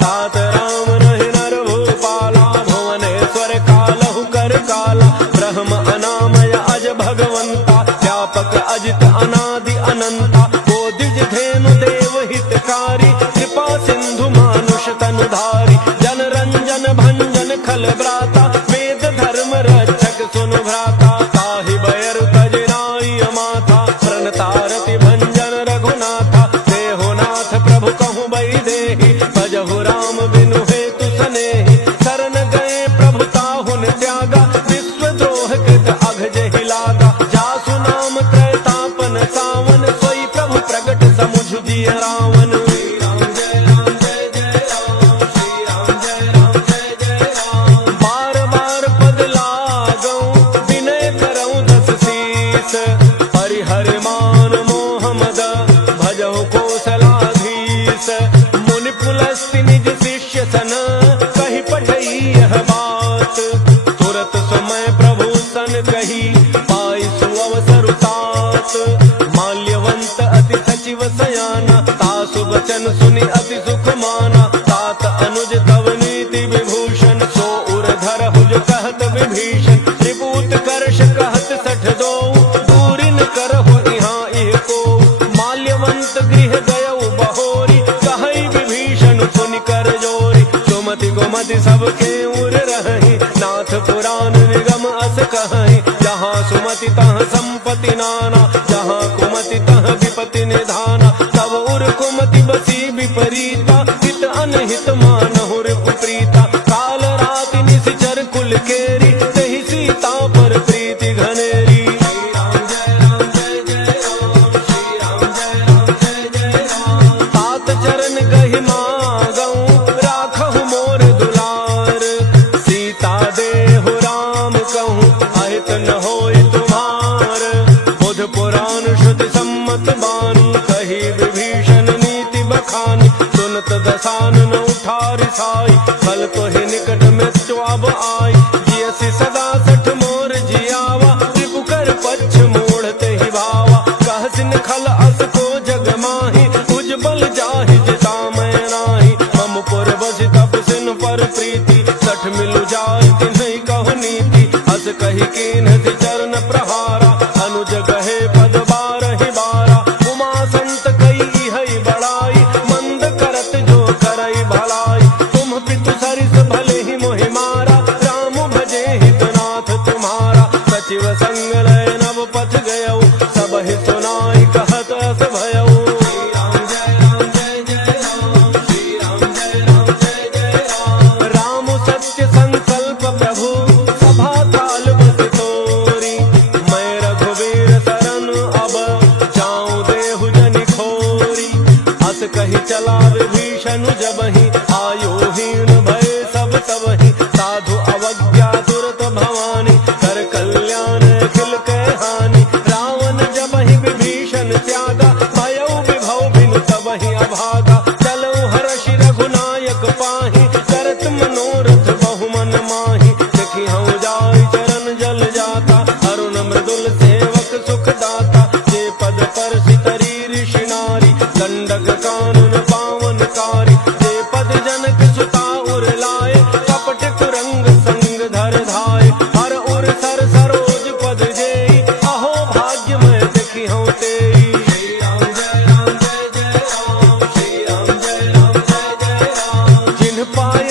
तात राम रहि नर भूपाला, भुवनेश्वर कालहु कर काला, ब्रह्म अनामय अज भगवंता, व्यापक अजित अनादि अनंता, बोधिज धेनु देव हितकारी, कृपा सिंधु मानुष तनुधारी, जन रंजन भंजन खल ब्राता, वेद धर्म रक्षक सुनु भ्राता, ताहि बैर तज नाई अमाथा, प्रणतारति भंजन रघुनाथा, देहो नाथ प्रभु कहु बई देहि, भजहु राम बिनु हेतु सनेहि, शरण गए प्रभु ताहुन त्यागा, विश्व द्रोह कृत अघ जेहि लागा, जासु नाम त्रैतापन सावन, सोई प्रभु प्रगट समुझ जिय रावण। बार बार पद लागऊं विनय करऊं दस शीस, परिहर मान मोह मद भजहु कौशलाधीश, मुनि पुलस्ति निज शिष्य सन, कहि पठई यह बात, तुरत समय प्रभु सन कही, पाई सुअवसर तात, माल्यवंत अति सचिव सयाना, तासु वचन सुनि अति सुख माना, तात अनुज तव नीति विभूषण, सो उर धर हुज कहत विभीषण, त्रिपूत कर्ष कहत सठ दो, दूरिन करहु इहाँ इह को, माल्यवंत गृह गयउ बहोरी, कहई विभीषण सुनि कर जोरी, सुमति गोमति सबके उर रही, नाथ पुराण निगम अस कहई, जहाँ सुमति तहाँ संपत्ति नाना, जहाँ कुमति तहाँ विपत्ति निधाना, तब उर कुमति बसी विपरीता, हित अनहित मानहु रिपुप्रीता, काल राति निशिचर कुल केरी, तेहि सीता पर प्रीति घनेरी। तात चरण गहि मागऊं राखहु मोर दुलार, सीता देहु राम कहूँ अहित न होई तुम्हार, बुध पुराण श्रुति सम्मत बानी, कही विभीषण नीति बखानी, सुनत दसानन उठारि साई, फल तोहि निकट मृत्यु अब आई, जियसि सदा सठ मोर जियावा, रिपु कर पच्छ मूढ़ तेहि भावा, कहसिन खल अस को जग माही, उज्जवल जाहि जिता मैं नाही, मम पुर बसि तपसिन पर प्रीति, सठ मिलु जाय तिन्हि कहु नीति, अस कहि कीन्ह चरण प्रहारा, अनुज गहे पद बारहि बारा, उमा संत कई हई बड़ाई, मंद करत जो करई भलाई, तुम पितु सरिस भले ही मोहि मारा, राम भजे हितनाथ तुम्हारा, सचिव संग लय नव पथ गयऊ, सब ही सुनाई कहत अस भयऊ। राम सत्य संकल्प प्रभु सभा काल बस तोरी, मैं रघुवीर शरण अब जाऊं देहु जनि खोरी, अस कही चला विभीषण जबहि, आयुहीन भय सब तबहि, साधु अवज्ञा तुरत भवानी, कर कल्याण खिल के हानि, रावण जबहि विभीषण त्यागा, भयउ विभव बिनु तबहि अभागा, चलऊ हर्षि रघुनायक पाहि, करत मनोरथ बहु मन माहि, देखि हऊँ जाय चरण जल जाता, अरुण मृदुल सेवक सुख दाता, जे पद पर सितरी ऋषि नारी, दंडक कानन पावन कारी, जे पद जनक सुता उर लाए, कपट कुरंग संग धर धाय, हर उर सर सरोज पद जेई, अहो भाग्य मैं देखि हूँ तेई। जिन पाया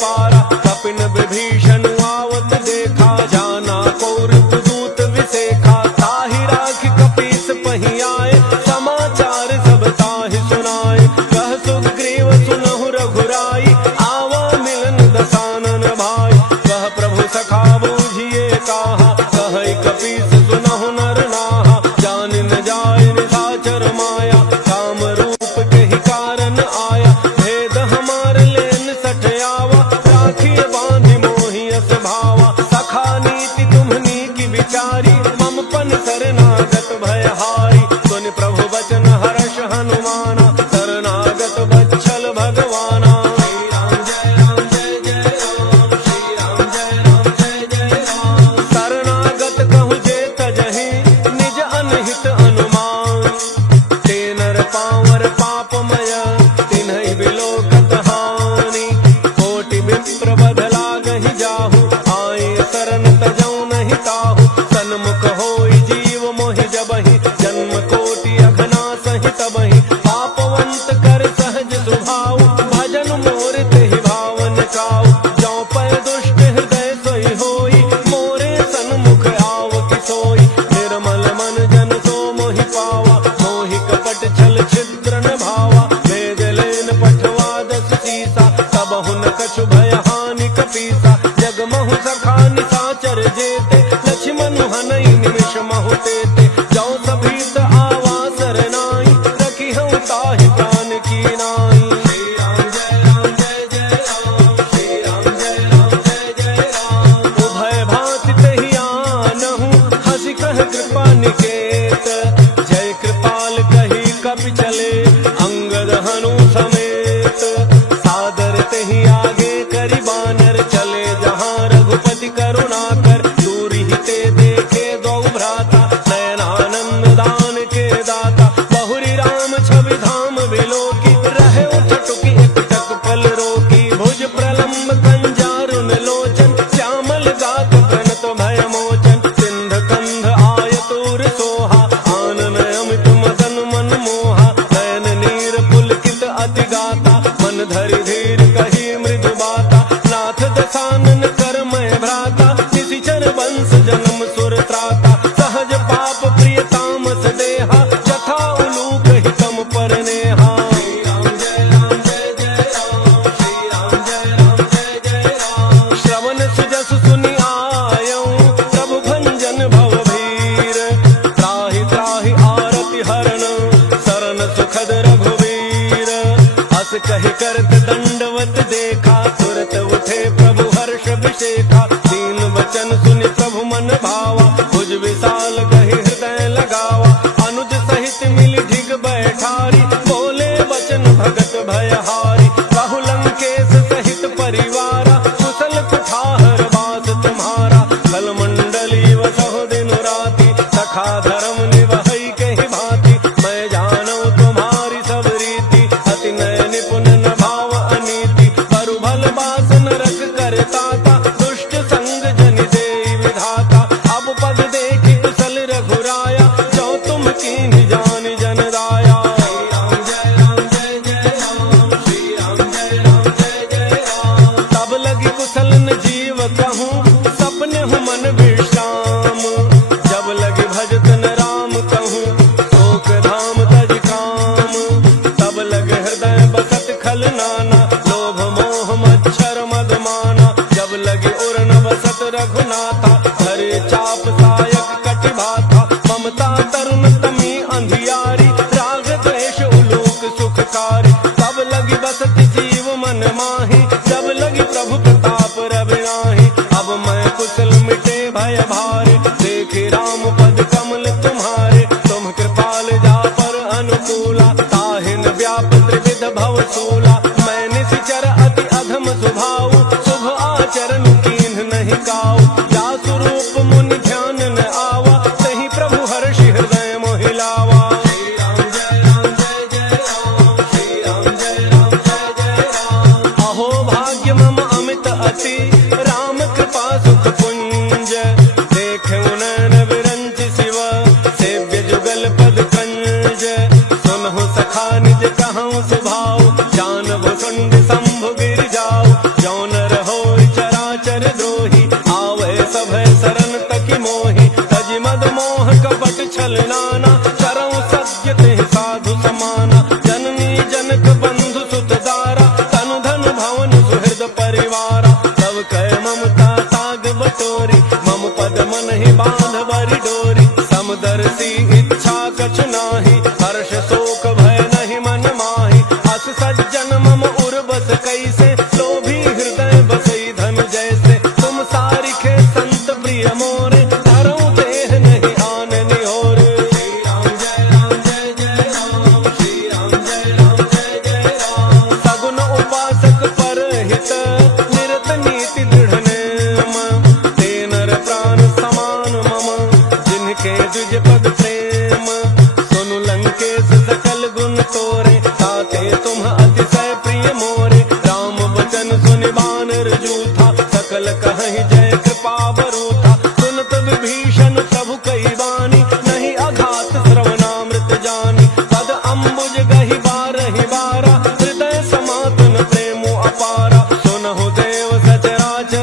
पारा, कपिन विभीषण आवत देखा, जाना कौरव दूत विसेखा, ताहि राखि कपीस पहि आए, समाचार सब ताहि सुनाए, कह सुग्रीव सुनहु रघुराई, आवा मिलन दसानन भाई, कह प्रभु सखा बूझिए काहा, कह कपीस सुनहु नर नाहा, जान न जाय निशाचर माया, काम रूप के ही कारण आया, भेद हमार लेन सठ आवा, राखिए बांधि मोहि अस भावा, सखा नीति तुम्हनी की विचारी, मम पन शरणागत भयहारी, सुनि प्रभु वचन हर्ष हनुमाना, शरणागत बच्छल भगवाना। श्री राम जय राम जय जय राम, श्री राम जय राम जय जय राम, शरणागत कहु जे तजहि, निज अनहित अनुमान, ते नर पावर पापमय, तिन्हि बिलोकत हानि, कोटि विप्र बध लागहि जाहु, आए शरण तजौ नहि ताहु, सन्मुख होई जीव मोहि जबहि, जन्म कोटि अघनासहि तबहि, पापवंत कर सहज सुभाव, भजन मोर तेहि भावन काऊ, जौ पै दुष्ट हृदय सोई होई, मोरे सन्मुख आवति सोई, निर्मल मन जन सो मोहि पावा, मोहि कपट छल छिद्र न भावा, भेद लेन पठवा दस सीसा, तबहु न कछु भय हानि कपीसा, जगमहु सखा निशाचर जेते, लक्ष्मण हनई निमिष महु तेते, जौ सभीत आवा सरनाई, रखिहउ ताहि प्राण की नाई। श्री राम जय राम जय जय राम, श्री राम जय राम जय जय राम, उभय भांति तेहि आनहु, हँसि कह कृपा निकेत, जय कृपाल कही कपि चले, अंगद हनु समेत, सादर तेहि आगे करि बानर, चले जहाँ रघुपति करुणाकर, दूरि ही ते देखे दो भ्राता, नयनानंद दान के दाता, बहुरी राम छवि धाम बिलोकी, रहे उठटुकी एक टक पल रोकी, भुज प्रलम्ब कंजारुन लोचन, श्यामल गात प्रणत भय मोचन, सिंध कंध आयतुर सोहा, आनन अमित मदन मन मोहा, नयन नीर पुलकित अति गाता, मन धरि धीर कही मृदु बाता, नाथ दसानन कर मैं भ्राता, निशिचर वंश जन्म सुर त्राता, सहज पाप प्रिय तामस देहा, जथा उलूक हितम पर नेहा। श्री राम जय राम जय जय राम, श्री राम जय राम जय जय राम, श्रवण सुजस सुनि आयऊ, प्रभु भंजन भव भीर, त्राहि त्राहि आरति हरण, शरण सुखद रघुवीर, अस कहि करत दंडवत देखा, तुरत उठे प्रभु हर्ष विशेखा, दीन वचन सुनि प्रभु मन भावा, भुज विशाल कहि हृदय लगावा, अनुज सहित मिलि ढिग बैठारी, बोले वचन भगत भयहारी, कहु लंकेश सहित परिवारा, कुशल कुठार बास तुम्हारा, कल मंडली वसहु दिन राति, सखा धर्म निवहै कहि भांति, मैं जानऊ तुम्हारी सब रीति, अति नय निपुण न भाव अनीति, परु भल बास नरक करताता, दुष्ट संग जनि देई विधाता, अब पद देखि कुशल रघुराया, जो तुम कीन्हि जान जन दाया। श्री राम जय राम जय जय राम, श्री राम जय राम जय जय राम, तब लगी कुशल न जीव कहूँ, सपने हूँ मन विश्राम, जब लगी भजत न राम कहूँ, शोक धाम तज काम, तब लगे हृदय बसत खल नाना, लोभ मोह मच्छर मद माना, जब लगे उर न बसत रघुनाथा, हरे चाप सायक कटि भाथा, ममता तरुण तमी अंधियारी, राग द्वेष उलूक सुखकारी, तब लगी बसत जीव मन माही, जब लगी प्रभु प्रताप रविनाही, अब मैं कुशल मिटे भय भारे, देखे राम पद कमल तुम्हारे, तुम कृपाल जा पर अनुकूला, ताहिन व्याप त्रिविध भव सूला, मैं निशिचर अति अधम स्वभाव, शुभ आचरण कीन्ह नहीं काऊ,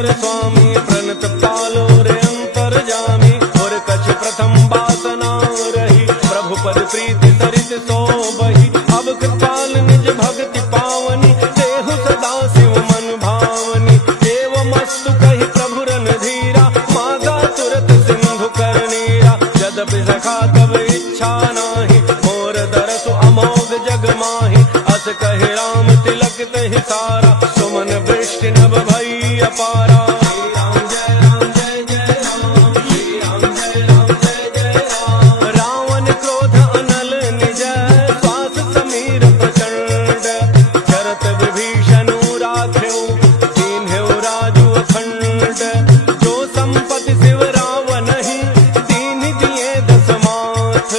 कर स्वामी प्रणत पालो रे अंतरजामी और कछ प्रथम वासना रही प्रभु पद प्रीति सरित सो बही अब कृपाल निज भक्ति पावनी देहु सदा शिव मन भावनी एव मस्तु कही प्रभु रन धीरा मागा तुरत सिंधु कर नीरा यद्यपि सखा तब इच्छा नाही मोर दरसु अमोघ जग माही अस कहे राम तिलक तहि सारा सुमन वृष्टि नभ भई अपारा रावण क्रोध अनल निज श्वास समीर प्रचंड चरत विभीषण राख्यो दीन्ह्यो राजु अखंड जो संपत्ति शिव रावण ही दीन दिए दस माथ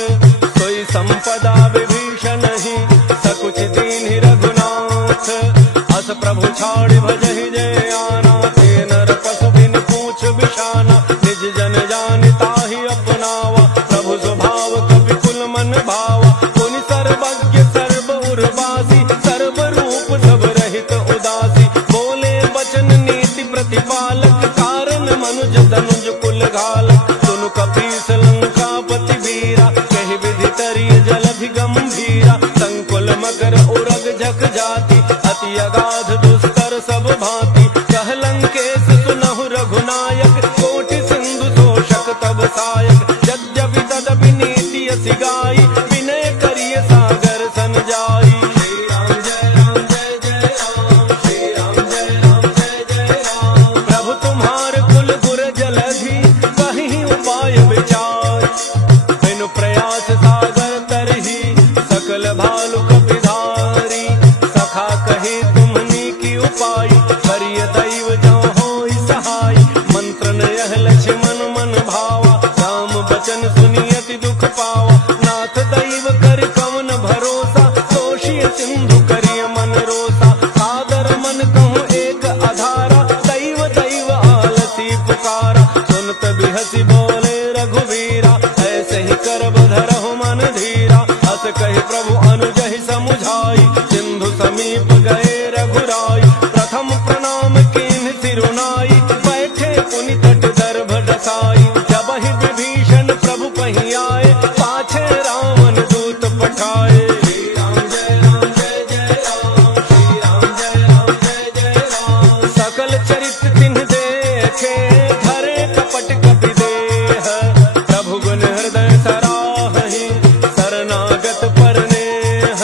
सोई संपदा विभीषण ही सकुच दीन रघुनाथ अस प्रभु छाड़ भजहि जय आना ते नर पशु बिन पूछ बिशाना निज जन जानता ही अपनावा प्रभु स्वभाव कपि कुल मन भावा पुनि सर्वज्ञ सर्व उर्वासी सर्व रूप सब रहित उदासी बोले वचन नीति प्रतिपालक कारण मनुज तनुज कुल घालक सुनु कपीस लंकापति वीरा कहि विधि तरिय जलधि गंभीरा संकुल मकर उरग जग जाति अति अगाध दुस्तर सब भांति कह लंकेश सुनहु रघुनायक कोटि सिंधु शोषक तब सायक यद्यपि तदपि नीति असि गाई विनय करिय सागर सन जाई श्री राम जय राम जय जय राम श्री राम जय राम जय जय राम प्रभु तुम्हार कुल गुर जलधि कहीं उपाय विचार बिनु प्रयास सागर तरही सकल भालु कपिधारी सखा कहे तुमनी की उपाय करिय दैव जो होई सहाय मंत्र यह लक्ष्मण मन भावा राम बचन सुनियति दुख पावा नाथ दैव कर कवन भरोसा दोषी सिंधु करिय मन रोसा सादर मन कहूँ एक आधारा दैव दैव आलसी पुकारा सुनत बिहसी बोले रघुवीरा ऐसे ही कर बधरहु मन धीरा अस कहे प्रभु अनुजहि समुझाई सिंधु समीप गए रघुराई प्रथम प्रणाम कीन्ह सिरुनाई बैठे पुनि तट दर्भ डसाई जब ही विभीषण प्रभु पही आए पाछे रावण दूत पठाए श्री राम जय राम जय जय राम श्री राम जय राम जय जय राम सकल चरित तिन्ह देखे धरे कपट कपि देह प्रभु गुण हृदय सराहि शरणागत परनेह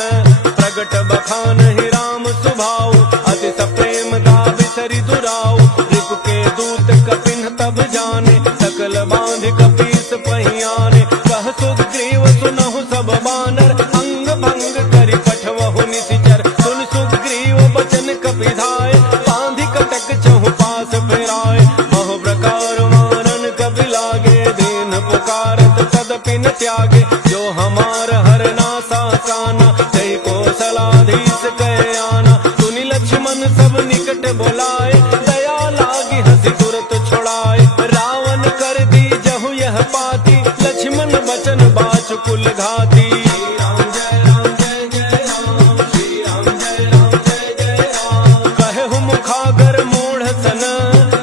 प्रगट बखानहि राम सुभाऊ अति सप्रेम दाविसरि दुराऊ रिपु के दूत कपिन तब जाने सकल बांध कपीस पहियाने कह सुग्रीव सुनहु सब बानर अंग भंग करि पठवहु निशिचर सुन सुग्रीव बचन कपिधाय बांधि कटक चहु पास फिराए बहु प्रकार मारन कपि लागे दीन पुकारत तदपि न त्यागे जो हमार हरना सासाना जय कौशलाधीश कहे आना सुनि लक्ष्मण सब निकट बोलाए दया लागी हंसी तुरत छुड़ाए रावण कर दी जहु यह पाती लक्ष्मण बचन बाच कुल घाती श्री राम जय राम जय जय राम श्री राम जय राम जय जय राम कहु मुखागर मूढ़ सन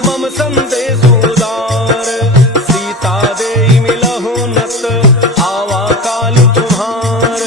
मम संदेश उदार सीता देई मिलहु नत आवा काल तुम्हार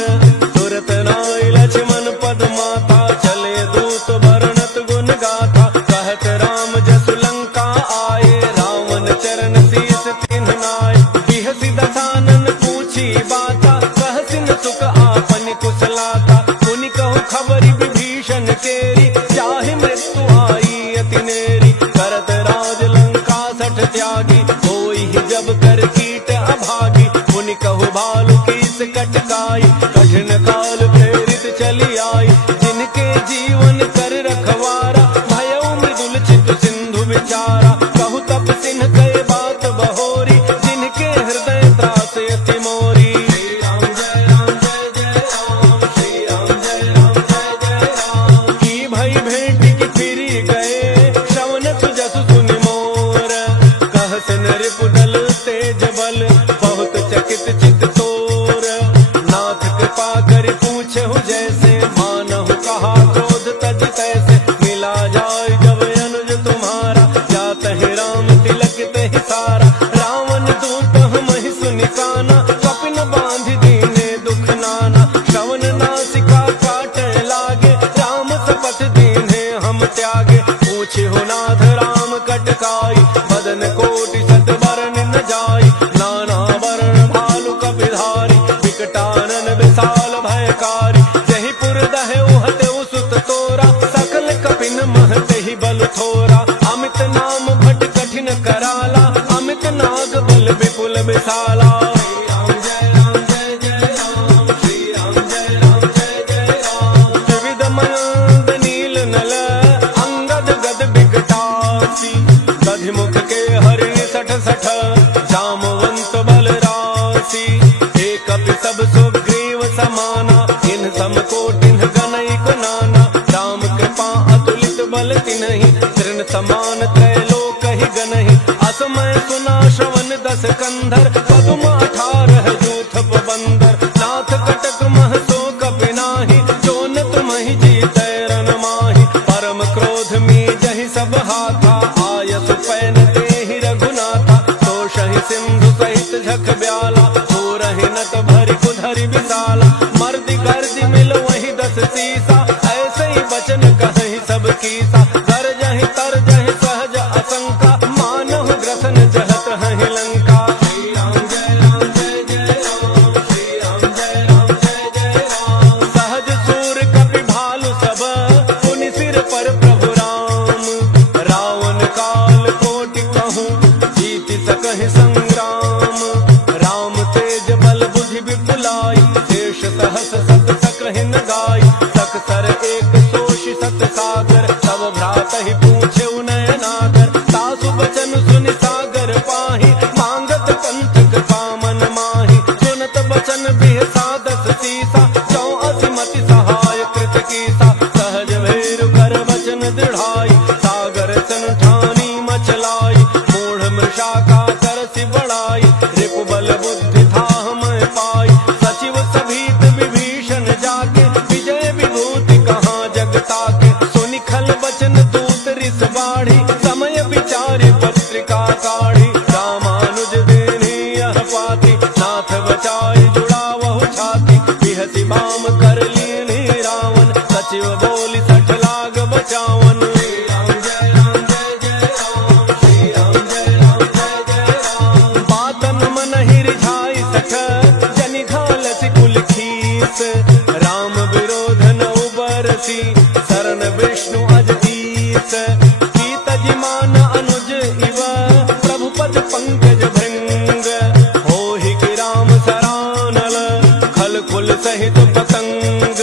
तुरत नाय लक्ष्मण पद माता चले दूत भरणत गुण गाथा कहत राम जसु लंका आए रावण चरण शीस तिन्ह नाय बिहसि दसानन पूछी बाता कहसिन सुख आपन कुशलाता पुनि कहु खबरि विभीषण केरी चाहे मृत्यु आई अति नेरी करत राज लंका सठ त्यागी होई ही जब कर कीट अभागी पुनि कहु भालु कीस कटकाई कठिन काल प्रेरित चली आई जिनके जीवन कर रखवारा भयउ मृदुल चित सिंधु विचारा कहु तप सिन्ह कहे बात बहोरी जिनके हृदय त्रास अति मोरी श्री राम जय राम जय जय राम श्री राम जय राम जय जय राम की भई भेंट की फिरी गए श्रवण सुजसु सुनि मोर कहसन रिपु दल तेज बल बहुत चकित चित तोर नाथ कृपा कर पूछहु जैसे मानहु कहा क्रोध तज तैसे मिला जाय जब अनुज तुम्हारा जात अमित नाम भट कठिन कराला, अमित नाग बल विपुल विशाला। त्रिविध मयंक नील नल अंगद गद विकटासी, दधिमुख के हरि सठ सठ जामवंत बल राशि। एक सब सुग्रीव समाना, इन सम कोटिन गणैक नाना। राम कृपा अतुलित बल तिन्हि, तृण समान त्रैलोक ही गनहि। असमय सुना श्रवण दस कंधर, पदुम 18 जूथ बंदर। नाथ कटक मह सो कपि नाहि, जो न तुम्हि जीतै रन माहि। परम क्रोध में जहि सब हाथा, आयसु पैन तेहि रघुनाथा। तोषहि सिंधु सहित झख ब्याला, पूरहि नट भरि कुधरि विशाला। मर्दि गर्दि मिल वही 10 सीसा, ऐसे ही बचन कहि सब कीसा। गरजहि तरजहि सहज असंका, मानहु ग्रसन जहत हहि लंका। श्री राम जय राम जय जय राम, श्री राम जय राम जय जय राम। सहज सूर कपि भालु सब, पुनि सिर पर प्रभु राम। रावण काल कोटि कहूँ, जीति सकहि संग्राम। राम तेज बल बुद्धि विपुलाई, शेष सहस सत सकहिन गाई। सकसर एक सोषि सत सागर, तब भ्रातहि पूछे नयनागर। तासु बचन सुनि सागर पाहि, मांगत कंठक कामन माहि। सुनत बचन बिहसा 10 सीसा, 84 मति सहाय कृत कीसा। सहज भैरु कर वचन दृढ़ाई, सागर सन ठानी मचलाई। मूढ़ मृषा का करसि बड़ाई, रिपु बल बुद्धि थाह मैं पाई। सचिव सभीत विभीषण जाके, विजय विभूति कहाँ जग ताके। सुनि खल बचन दूत रिस बाढ़ी, समय विचारि पत्रिका काढ़ी। रामानुज देहि यह पाती, नाथ बचाई जुड़ावहु छाती। बिहसि बाम कर लीन्हि रावण, सचिव बोली 60 लाग बचावन। श्री राम जय राम जय जय राम, श्री राम जय राम जय जय राम। बातन मन ही रिझाई 60, जनि घालसि कुल खीस। राम विरोध न उबरसी, शरण विष्णु अजदीस। सीतजि मान अनुज इव, प्रभु पद पंकज भृंग। होहि कि राम सरानल, खल कुल सहित पतंग।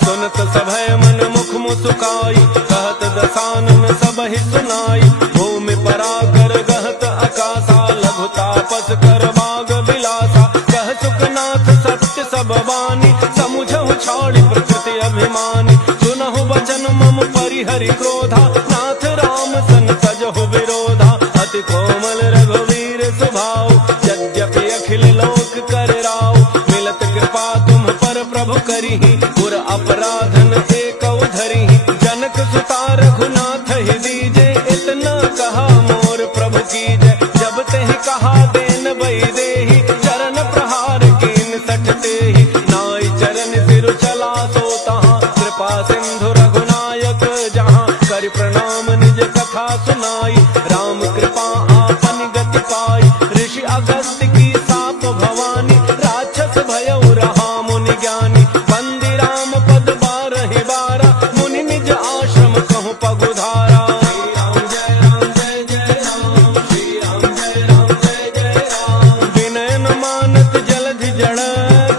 सुनत सभय मन मुख मुसुकाई, कहत दसानन सबहि सुनाई। भूमि पराकर गहत आकाशा, लघु तापस कर बाग बिलासा। कह सुखनाथ सत्य सब वाणी, समुझहु छाड़ी प्रकृति अभिमानी। सुनहु वचन मम परिहरि क्रोधा, नाथ राम सन तजहु विरोधा। अति कोमल रघुवीर स्वभाव, यद्यपि अखिल लोक कर राव। मिलत कृपा तुम पर प्रभु करिहि, पुर अपराधन एकौ धरिहि। जनक सुता रघुनाथ ही दीजे, इतना कहा मोर प्रभु कीजय। जब तेहि कहा देन बई देहि, चरण प्रहार कीन 60 तेहि। नाई चरण सिर चला सो तहाँ, कृपा सिंधु रघुनायक जहाँ। करि प्रणाम निज कथा सुनाई, राम कृपा आपन गति पाई। ऋषि अगस्त्य की साप भवानी, राक्षस भयउ रहा मुनि ज्ञानी। बंदी राम पद 12 बारा, मुनि निज आश्रम कहूँ पगुधारा। श्री राम जय राम जय जय राम, श्री राम जय राम जय जय राम। विनय न मानत जलधि जड़,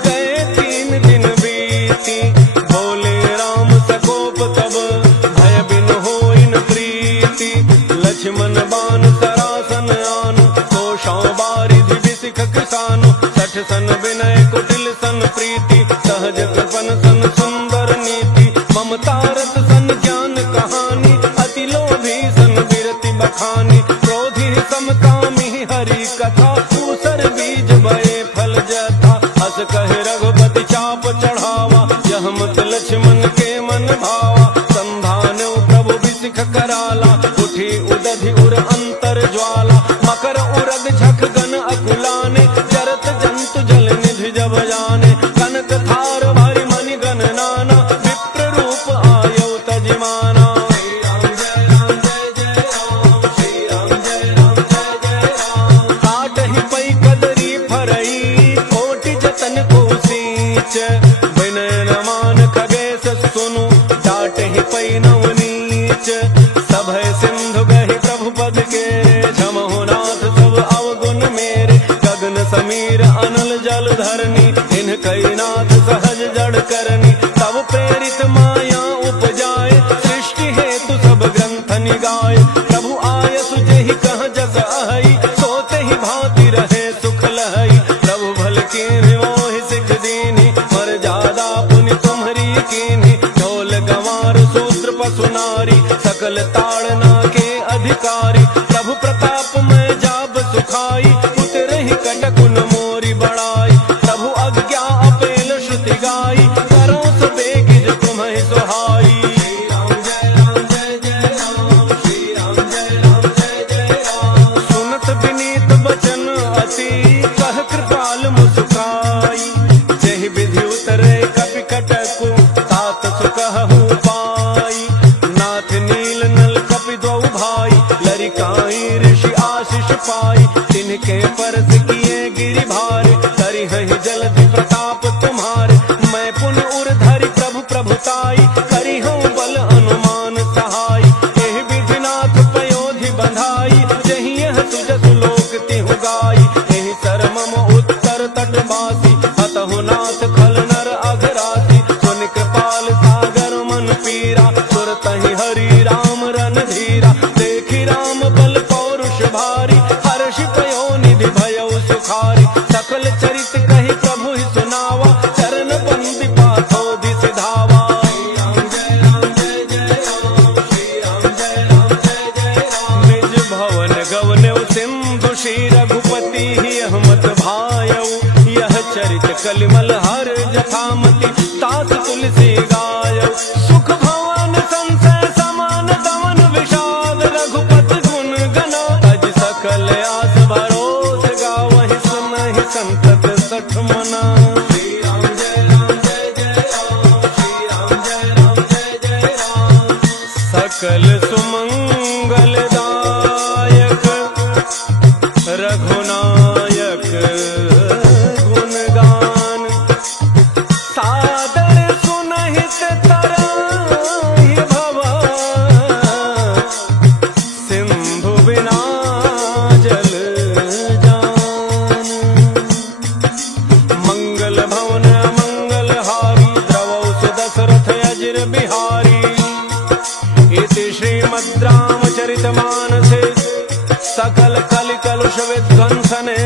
गए 3 दिन बीती। बोले राम सकोप तब, भय बिन होई न प्रीति। लक्ष्मण बान सरासन आनु, कोशौ बारिधि बिसिख किसानु। 60 सन विनय कुटिल सन प्रीति, सहज कृपन सन सुंदर नीति। ममतारत सन ज्ञान कहानी, अति लोभी सन विरति बखानी। क्रोधी समकामी हरि कथा, ऊसर बीज बए फल जथा। अस कहे रघुपति चाप चढ़ावा, यह मत लक्ष्मण के मन भावा। संधान प्रभु बिसिख कराला, उठी उदधि उर अंतर ज्वाला। मकर उरग झख गन अकुलाने, जरत जंतु जल निधि जब जाने। कनक थार भारी मणि गण नाना, विप्र रूप आयौ तजिमाना। श्री राम जय राम जय जय राम, श्री राम जय राम जय जय राम। काटहि पै कदरी फरई, कोटि जतन को सींच। विनय न मान खगेश सुनु, डाटहि पै नव नीच। सभय सिंधु गहि प्रभु सकल ताड़ना के अधिकारी। प्रभु प्रताप में जाब सुखाई, उतरहि कटकुन मोरी बड़ाई। प्रभु आज्ञा अपेल श्रुति गाई, करो सो बेगिज तुम्हें सुहाई। सुनत विनीत बचन अति, कह कृपाल मुस्काई। जहि विधि उतरे कपि कटकु, तात सुकहु पाई। नाथ नील नल कपि द्वौ भाई, लरिकाई ऋषि आशीष पाई। तिनके परस किए गिरि भारे, करिहहि जलधि प्रताप तुम्हारे। मैं पुन उर धरि प्रभु प्रभुताई, करिहउँ बल अनुमान सहाय। एहि विधि नाथ पयोधि बंधाई, जहि यह सुजसु लोक तिहु गाई। एहि सरमम उत्तर तटवासी, हतहु नाथ खल नर अघरासी। सुनि कृपाल सागर मन पीरा, सुरतहि हरि राम रणधीरा। देखि राम बल पौरुष भारी, हर्षि पयोनिधि भयउ सुखारी। सकल चरित कहि प्रभु ही सुनावा, चरण बंदी पाथोधि सिधावा। निज भवन गवनेउ सिंधु श्री रघुपति, यह मत भायऊ। यह चरित कलिमल हर जथामति, तास तुलसी गायऊ। सुख भवन संशय समान दमन विषाद, रघुपति गुण गना। तज सकल आस भरोस गावहि, सुनहि संतत सठ मना। सकल सुमंगल दायक, रघुनायक गुणगान। सादर सुनहित तराहि भवा, सिंधु बिना जल जान। मंगल भवन मंगल हारी, द्रवौ सुदशरथ अजिर बिहारी। इति श्रीमद् रामचरितमानसे सकल कलि कलुष विध्वंसने,